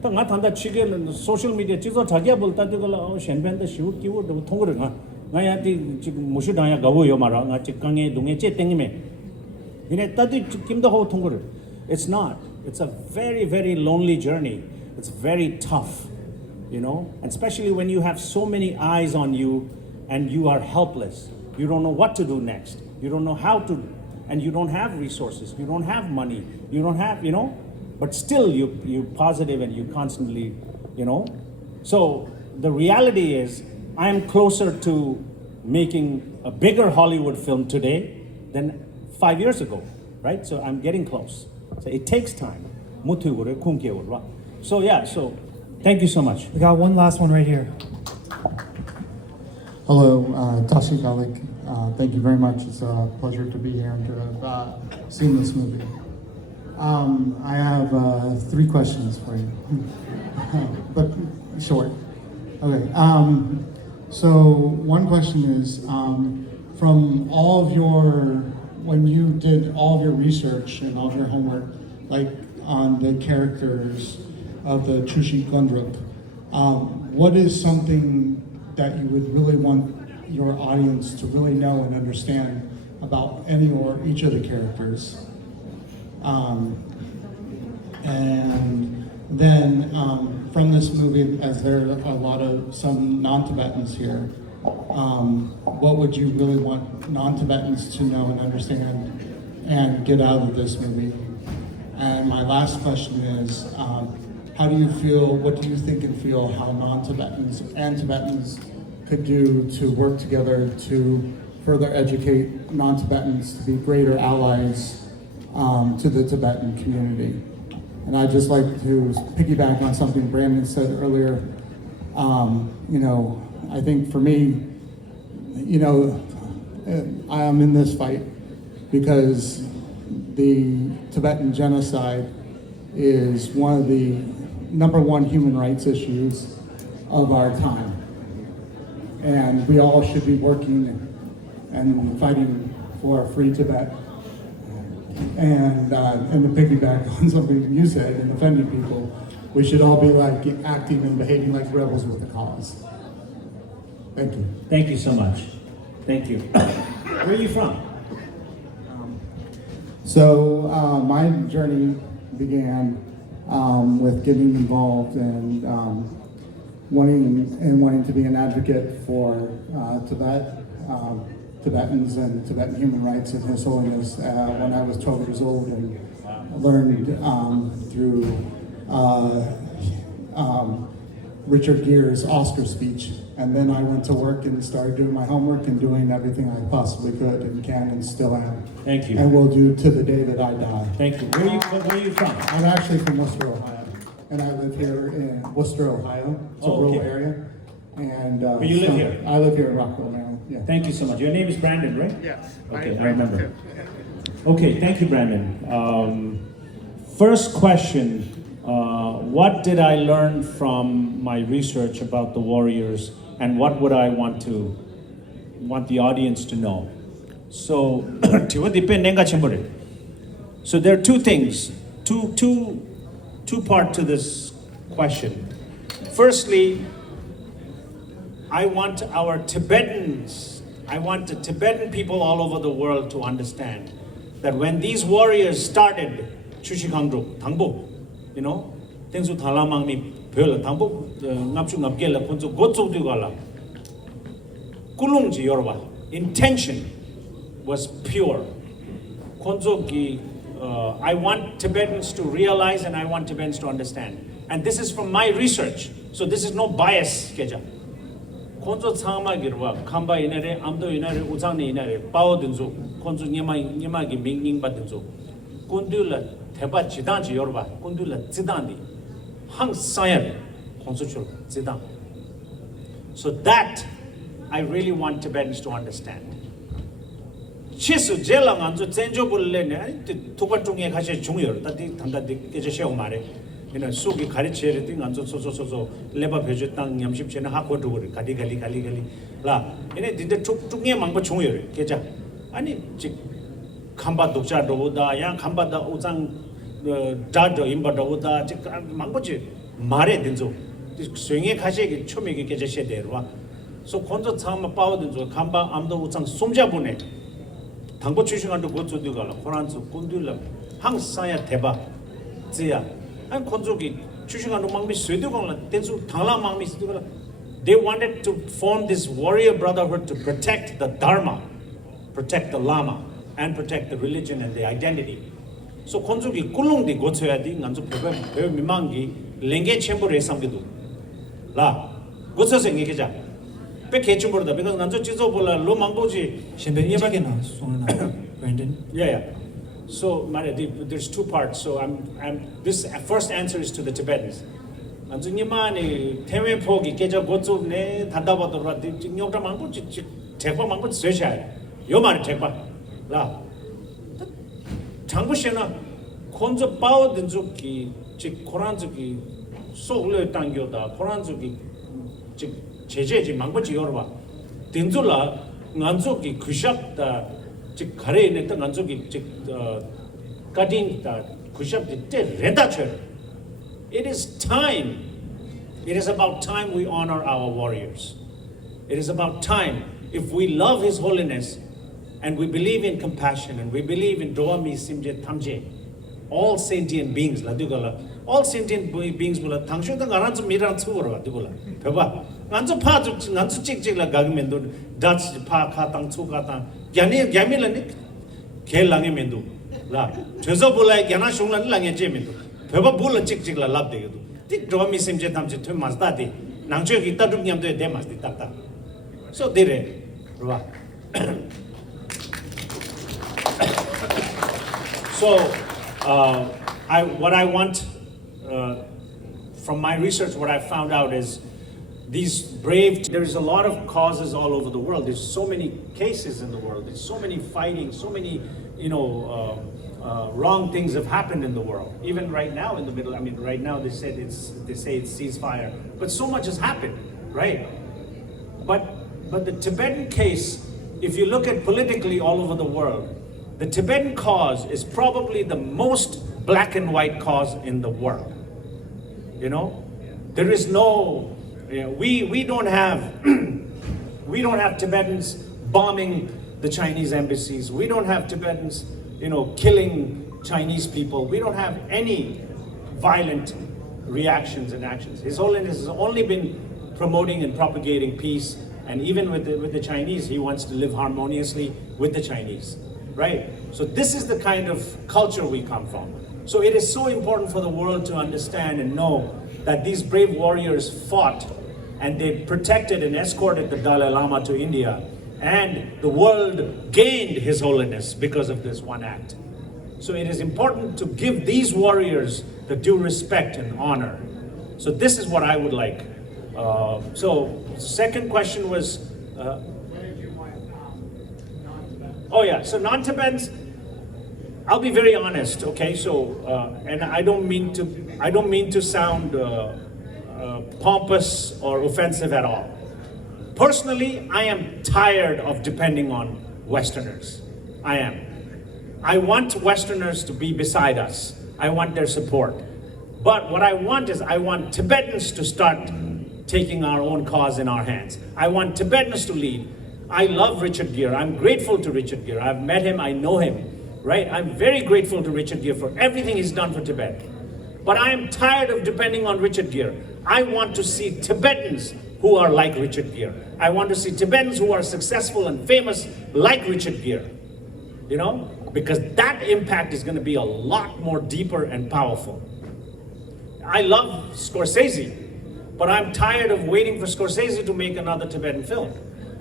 나 탄다 치게는 소셜 미디어 찍어 자기야 볼 때들라 셴벤데 시우 끼고 통거를 나야디 지금 무시당야 가고요 말아 나 직강에 동에 째 땡이메 이네 따디 김도 하고 통거를 it's not it's a very very lonely journey it's very tough you know and especially when you have so many eyes on you and you are helpless. You don't know what to do next. You don't know how to, and you don't have resources. You don't have money. You don't have, you know, but still you're positive and you constantly, you know. So the reality is I'm closer to making a bigger Hollywood film today than 5 years ago, right? So I'm getting close. So it takes time. So yeah, so thank you so much. We got one last one right here. Hello, Tashi Galik. Thank you very much. It's a pleasure to be here and to have seen this movie. I have 3 questions for you, but short. Okay. So one question is, from all of your, when you did all of your research and all of your homework, like on the characters of the Chushi Gundrup, what is something that you would really want your audience to really know and understand about any or each of the characters? And then from this movie, as there are a lot of some non-Tibetans here, what would you really want non-Tibetans to know and understand and get out of this movie? And my last question is, how do you feel, what do you think and feel how non-Tibetans and Tibetans could do to work together to further educate non-Tibetans to be greater allies to the Tibetan community? And I'd just like to piggyback on something Brandon said earlier. You know, I think for me, you know, I am in this fight because the Tibetan genocide is one of the #1 human rights issues of our time. And we all should be working and fighting for a free Tibet. And to piggyback on something you said and offending people, we should all be like acting and behaving like rebels with the cause. Thank you. Thank you so much. Thank you. Where are you from? So my journey began with getting involved and wanting to be an advocate for Tibet, Tibetans and Tibetan human rights and His Holiness when I was 12 years old and learned through Richard Gere's Oscar speech And then I went to work and started doing my homework and doing everything I possibly could and can and still am. Thank you. And will do to the day that I die. Thank you. Where are you from? I'm actually from Worcester, Ohio. And I live here in Worcester, Ohio. It's a rural area. And But you live here? I live here in Rockville, Maryland. Yeah. Thank you so much. Your name is Brandon, right? Yes. Okay, I remember. Okay, thank you, Brandon. First question, what did I learn from my research about the warriors, and what would I want the audience to know? So, so there are two things, two part to this question. Firstly, I want the Tibetan people all over the world to understand that when these warriors started Chushikangdru, Thangbo, you know, things with Halamangmi, Pöla, Thangbo, Napchu Napgela, Kunzu, Gotsu Dugala, Kulungji Yorba, intention was pure. Konzoki, I want Tibetans to realize and I want Tibetans to understand. And this is from my research, so this is no bias, Keja. Konzo tsangma girwa, kamba inare, amdo inare, uzangni inare, pao dinzu, konzo nyema gi minging ba dinzu. Kundula teba jidanji yorba, kundula zidandi, hang sayar, konzo chul zidang. So that I really want Tibetans to understand. Chisu jelang anzo zenjo bulle ne, tukatunge kashe jungyor, tadi tanda keje sheo mare. You know, sugi kariche thing anzo so leba phejo tang nyamship chena ha ko dugori kali la ine dinde tuktuknge mangba chungyo keja ani chik khamba dokcha doda ya khamba da uzang da do imba doda chik mangba chi mare dinzo swinge khashe ki chomi ki keja she derwa so konzo chama pawo dinzo khamba amdo uzang somja bune 당보 출신한테 고쳐도 가라 호란스 군들라 항상야 대바 지야 and konzogi chushingano mangmi swedu gongla tensu thangla mangmi swedu gongla they wanted to form this warrior brotherhood to protect the dharma, protect the lama, and protect the religion and the identity. So konzogi kulungdi gochoya di nganzo pebe mimangi lenge chembo re samgidu la gochose ngekeja pe kechumbo da because nganzo chizo bola lo mangboji Shenpenn yebage na songna Brandon. Yeah. So, there's two parts. So, this first answer is to the Tibetans. 안중님만이 태외 포기 깨져 고쪽네 단다바도라 징용다 망고 택바 망고 쇠샤 요 말이 택바 라 장부시나 콘저 바오든 주기 즉 코란주기 속을 당겨다 코란주기 즉 제제지 망고지 여러봐 된줄라 난족이 그샵다 즉 가래 있는 난족이 즉 가딘다 그샵디 때 레다처 It is time. It is about time we honor our warriors. It is about time if we love His Holiness and we believe in compassion and we believe in Doami Simje Tamje, all sentient beings, all sentient beings, 당신도 가란지 미란 추워라, 디고라. 봐봐. 간주 파주 간주 찍찍라 가기면도 다치 파카 땅 추가다. 야미라니 개랑에 면도. 라. 저서 볼라에 야나 숑란 랑에 제면도. Peba bulla chick la lab de tik domi simje tamje thu mazda de nangche ki ta dum de de mas de ta so dire ruwa so what I want from my research, what I found out is these brave, there is a lot of causes all over the world. There's so many cases in the world. There's so many fighting, so many, wrong things have happened in the world. Even right now in the middle, right now they say it's ceasefire, but so much has happened, right? But the Tibetan case, if you look at politically all over the world, the Tibetan cause is probably the most black and white cause in the world. There is no, we don't have Tibetans bombing the Chinese embassies. We don't have Tibetans killing Chinese people. We don't have any violent reactions and actions. His Holiness has only been promoting and propagating peace, and even with the Chinese, he wants to live harmoniously with the Chinese, right? So this is the kind of culture we come from. So it is so important for the world to understand and know that these brave warriors fought and they protected and escorted the Dalai Lama to India. And the world gained His Holiness because of this one act. So it is important to give these warriors the due respect and honor. So this is what I would like. So second question was, oh yeah, so non-Tibetans, I'll be very honest, okay? So, and I don't mean to sound pompous or offensive at all. Personally, I am tired of depending on Westerners. I am. I want Westerners to be beside us. I want their support. But what I want is I want Tibetans to start taking our own cause in our hands. I want Tibetans to lead. I love Richard Gere. I'm grateful to Richard Gere. I've met him, I know him, right? I'm very grateful to Richard Gere for everything he's done for Tibet. But I am tired of depending on Richard Gere. I want to see Tibetans who are like Richard Gere. I want to see Tibetans who are successful and famous like Richard Gere. You know? Because that impact is going to be a lot more deeper and powerful. I love Scorsese, but I'm tired of waiting for Scorsese to make another Tibetan film.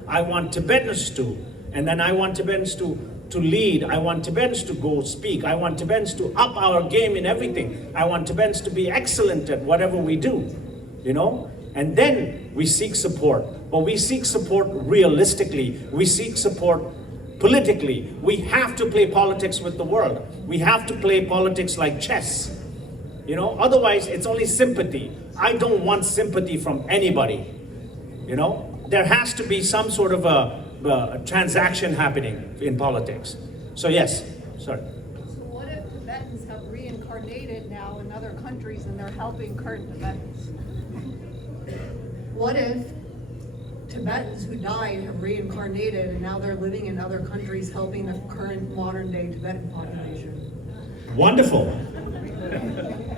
I want Tibetans to, and then I want Tibetans to lead. I want Tibetans to go speak. I want Tibetans to up our game in everything. I want Tibetans to be excellent at whatever we do, you know? And then we seek support. But we seek support realistically. We seek support politically. We have to play politics with the world. We have to play politics like chess. You know, otherwise it's only sympathy. I don't want sympathy from anybody. You know, there has to be some sort of a transaction happening in politics. So yes, sorry. So what if Tibetans have reincarnated now in other countries and they're helping current Tibetans? What if Tibetans who died have reincarnated and now they're living in other countries helping the current modern day Tibetan population? Wonderful.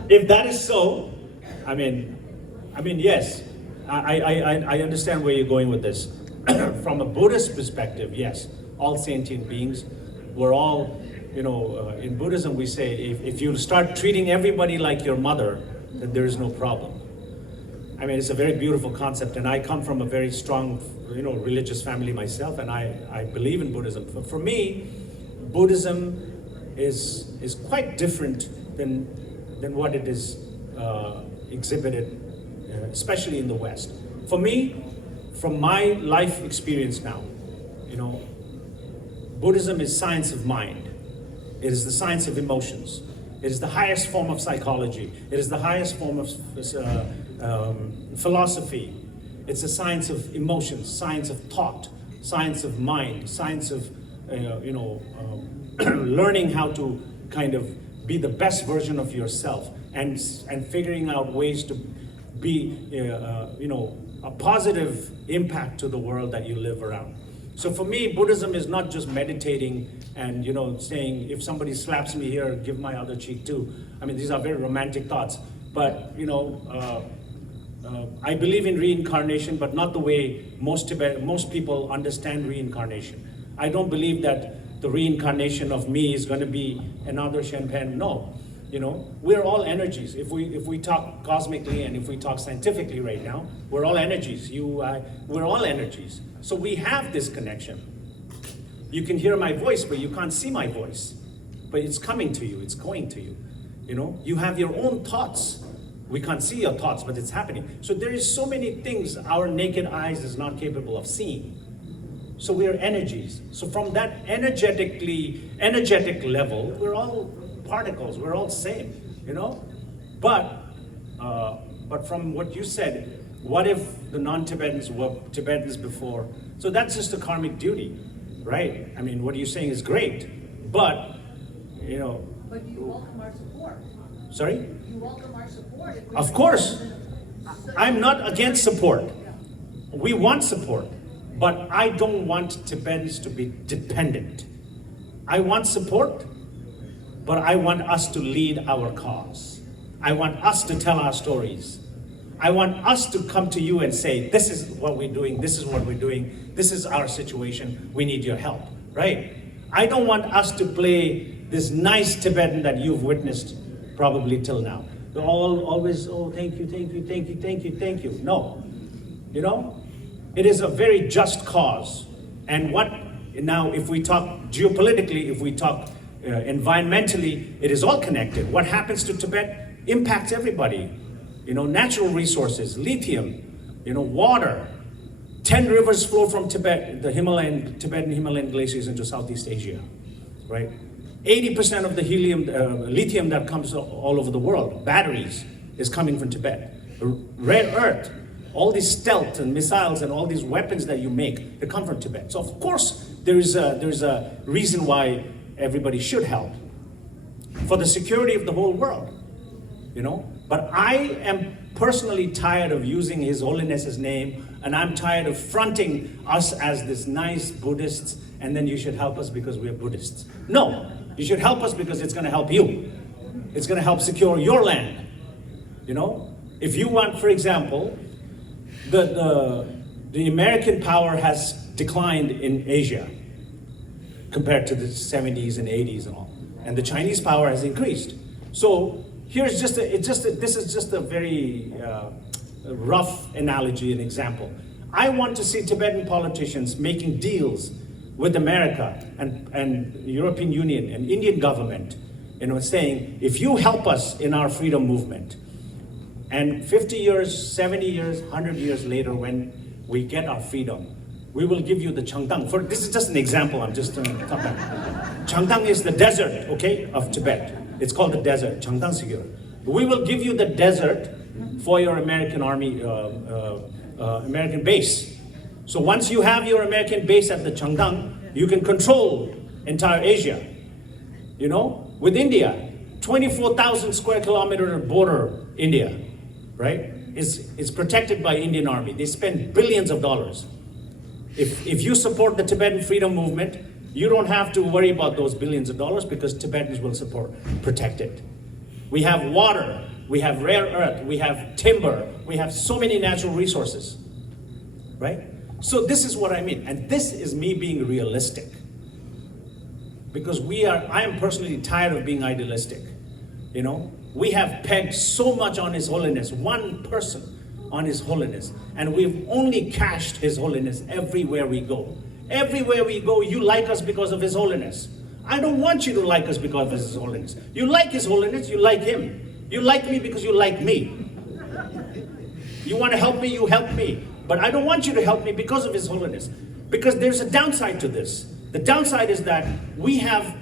If that is so, I mean, yes, I understand where you're going with this. From a Buddhist perspective, yes, all sentient beings, we're all, you know, in Buddhism we say, if you start treating everybody like your mother, then there is no problem. I mean, it's a very beautiful concept, and I come from a very strong, you know, religious family myself, and I believe in Buddhism. For me, Buddhism is quite different than what it is exhibited, especially in the West. For me, from my life experience now, you know, Buddhism is science of mind. It is the science of emotions. It is the highest form of psychology. It is the highest form of philosophy. It's a science of emotions, science of thought, science of mind, science of, learning how to kind of be the best version of yourself and figuring out ways to be, a positive impact to the world that you live around. So for me, Buddhism is not just meditating and, you know, saying, if somebody slaps me here, give my other cheek too. I mean, these are very romantic thoughts. But, you know, I believe in reincarnation, but not the way most people understand reincarnation. I don't believe that the reincarnation of me is going to be another Shenpenn. No. You know, we're all energies. If we talk cosmically and if we talk scientifically right now, we're all energies. We're all energies. So we have this connection. You can hear my voice, but you can't see my voice. But it's coming to you, it's going to you. You know, you have your own thoughts. We can't see your thoughts, but it's happening. So there is so many things our naked eyes is not capable of seeing. So we are energies. So from that energetic level, we're all particles, we're all same, you know? But from what you said, what if the non-Tibetans were Tibetans before? So that's just a karmic duty, right? I mean, what you're saying is great, but, you know. But you welcome our support. Sorry? You welcome our support. Of course. I'm not against support. We want support, but I don't want Tibetans to be dependent. I want support, but I want us to lead our cause. I want us to tell our stories. I want us to come to you and say, this is what we're doing, this is what we're doing, this is our situation, we need your help, right? I don't want us to play this nice Tibetan that you've witnessed probably till now. They're always, oh, thank you, thank you, thank you, thank you, thank you. No. You know, it is a very just cause. And now if we talk geopolitically, if we talk environmentally, it is all connected. What happens to Tibet impacts everybody. You know, natural resources, lithium, you know, water. 10 rivers flow from Tibet, the Tibetan Himalayan glaciers into Southeast Asia, right? 80% of the lithium that comes all over the world, batteries, is coming from Tibet. Rare earth, all these stealth and missiles and all these weapons that you make, they come from Tibet. So of course, there's a reason why everybody should help. For the security of the whole world, you know? But I am personally tired of using His Holiness's name, and I'm tired of fronting us as this nice Buddhists, and then you should help us because we're Buddhists. No, you should help us because it's gonna help you. It's gonna help secure your land. You know? If you want, for example, the American power has declined in Asia compared to the 70s and 80s and all. And the Chinese power has increased. So here's this is just a very rough analogy and example. I want to see Tibetan politicians making deals with America and European Union and Indian government, you know, saying, if you help us in our freedom movement, and 50 years, 70 years, 100 years later, when we get our freedom, we will give you the Changdang. This is just an example, I'm just talking about. Changdang is the desert, okay, of Tibet. It's called the desert, Changdang Sigyur. We will give you the desert for your American army, American base. So once you have your American base at the Changdang, you can control entire Asia. You know, with India, 24,000 square kilometer border, India, right, is protected by Indian Army. They spend billions of dollars. If you support the Tibetan freedom movement, you don't have to worry about those billions of dollars because Tibetans will protect it. We have water, we have rare earth, we have timber, we have so many natural resources, right? So this is what I mean, and this is me being realistic. Because I am personally tired of being idealistic, you know? We have pegged so much on His Holiness, one person on His Holiness, and we've only cashed His Holiness everywhere we go. Everywhere we go, you like us because of His Holiness. I don't want you to like us because of His Holiness. You like His Holiness, you like Him. You like me because you like me. You want to help me, you help me. But I don't want you to help me because of His Holiness. Because there's a downside to this. The downside is that we have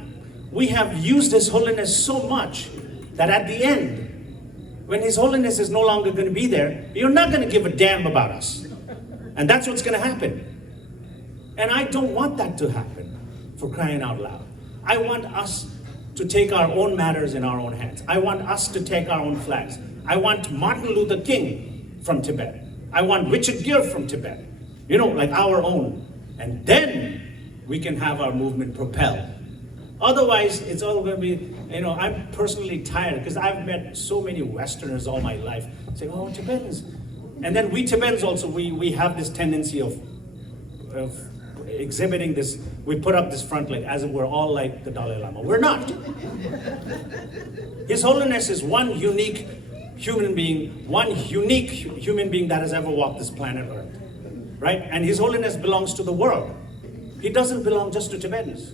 used His Holiness so much that at the end, when His Holiness is no longer going to be there, you're not going to give a damn about us. And that's what's going to happen. And I don't want that to happen, for crying out loud. I want us to take our own matters in our own hands. I want us to take our own flags. I want Martin Luther King from Tibet. I want Richard Gere from Tibet. You know, like our own. And then we can have our movement propel. Otherwise, it's all going to be, you know, I'm personally tired because I've met so many Westerners all my life saying, oh, Tibetans. And then we Tibetans also, we have this tendency of exhibiting this, we put up this front leg as if we're all like the Dalai Lama. We're not. His Holiness is one unique human being that has ever walked this planet Earth, right? And His Holiness belongs to the world. He doesn't belong just to Tibetans.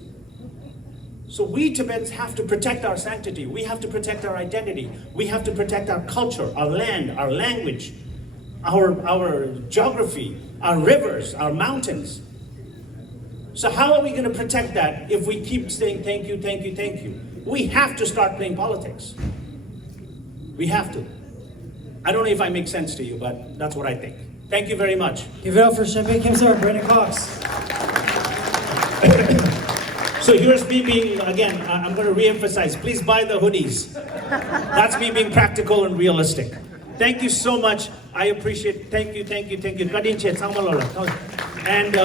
So we Tibetans have to protect our sanctity. We have to protect our identity. We have to protect our culture, our land, our language, our geography, our rivers, our mountains. So how are we going to protect that if we keep saying thank you, thank you, thank you? We have to start playing politics. We have to. I don't know if I make sense to you, but that's what I think. Thank you very much. Give it up for Shenpenn, Khymsar, Brandon Cox. So here's me being, again, I'm going to re-emphasize, please buy the hoodies. That's me being practical and realistic. Thank you so much. I appreciate it. Thank you, thank you, thank you. And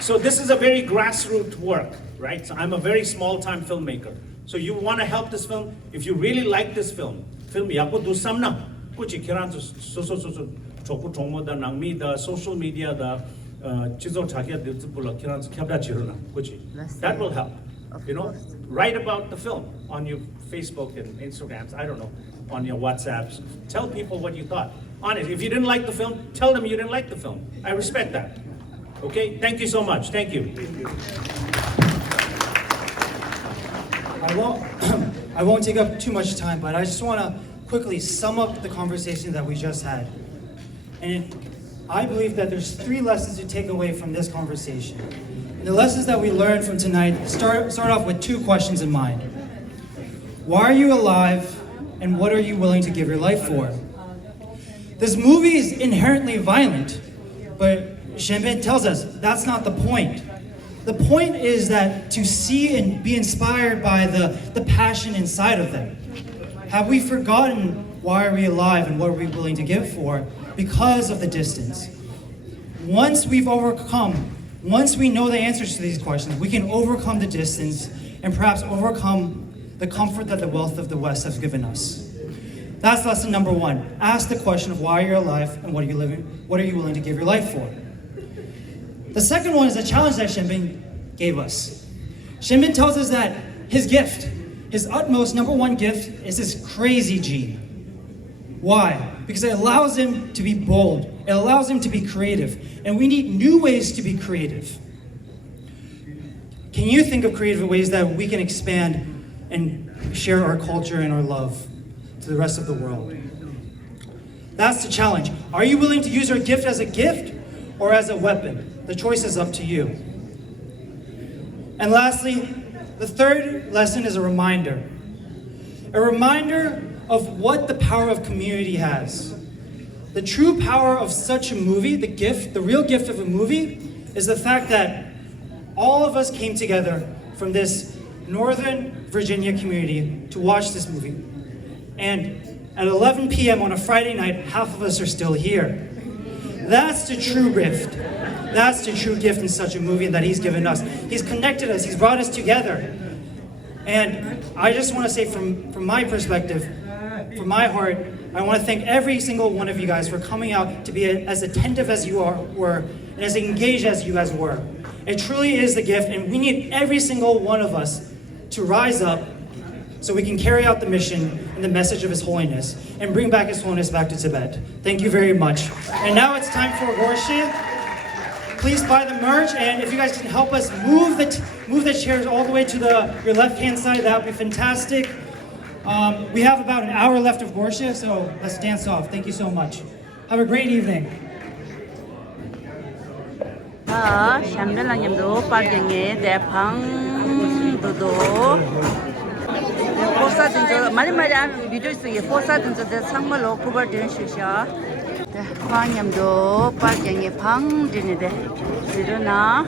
so this is a very grassroots work, right? So I'm a very small-time filmmaker. So you want to help this film? If you really like this film yaku do samna. Kuchi kiran choku chongmo da nangmi da social media da chizo chakia dilpula kiran kyabda chiruna kuchi. That will help. You know, write about the film on your Facebook and Instagrams, I don't know, on your WhatsApps. Tell people what you thought. Honest. If you didn't like the film, tell them you didn't like the film. I respect that. Okay? Thank you so much. Thank you. I won't take up too much time, but I just want to quickly sum up the conversation that we just had. And I believe that there's 3 lessons to take away from this conversation. And the lessons that we learned from tonight start off with 2 questions in mind. Why are you alive, and what are you willing to give your life for? This movie is inherently violent, but Shenpenn tells us that's not the point. The point is that to see and be inspired by the passion inside of them. Have we forgotten why are we alive and what are we willing to give for? Because of the distance. Once we know the answers to these questions, we can overcome the distance and perhaps overcome the comfort that the wealth of the West has given us. That's lesson number 1. Ask the question of why you're alive and what are you willing to give your life for? The second one is a challenge that Shenpenn gave us. Shenpenn tells us that his gift, his utmost number 1 gift, is his crazy gene. Why? Because it allows him to be bold. It allows him to be creative. And we need new ways to be creative. Can you think of creative ways that we can expand and share our culture and our love to the rest of the world? That's the challenge. Are you willing to use your gift as a gift or as a weapon? The choice is up to you. And lastly, the third lesson is a reminder. A reminder of what the power of community has. The true power of such a movie, the real gift of a movie, is the fact that all of us came together from this Northern Virginia community to watch this movie. And at 11 p.m. on a Friday night, half of us are still here. That's the true gift. That's the true gift in such a movie that he's given us. He's connected us, he's brought us together. And I just want to say from my perspective, from my heart, I want to thank every single one of you guys for coming out to be as attentive as you were and as engaged as you guys were. It truly is the gift, and we need every single one of us to rise up so we can carry out the mission and the message of His Holiness and bring back His Holiness back to Tibet. Thank you very much. And now it's time for worship. Please buy the merch, and if you guys can help us move the chairs all the way to your left-hand side, that would be fantastic. We have about an hour left of worship, so let's dance off. Thank you so much. Have a great evening. 샴벨랑님도 빨갱이 대방도도 포사든저 말이안 비디오 속에 포사든저 상물로 구별된 시샤 네 광님도 빨갱이 방진이데 지르나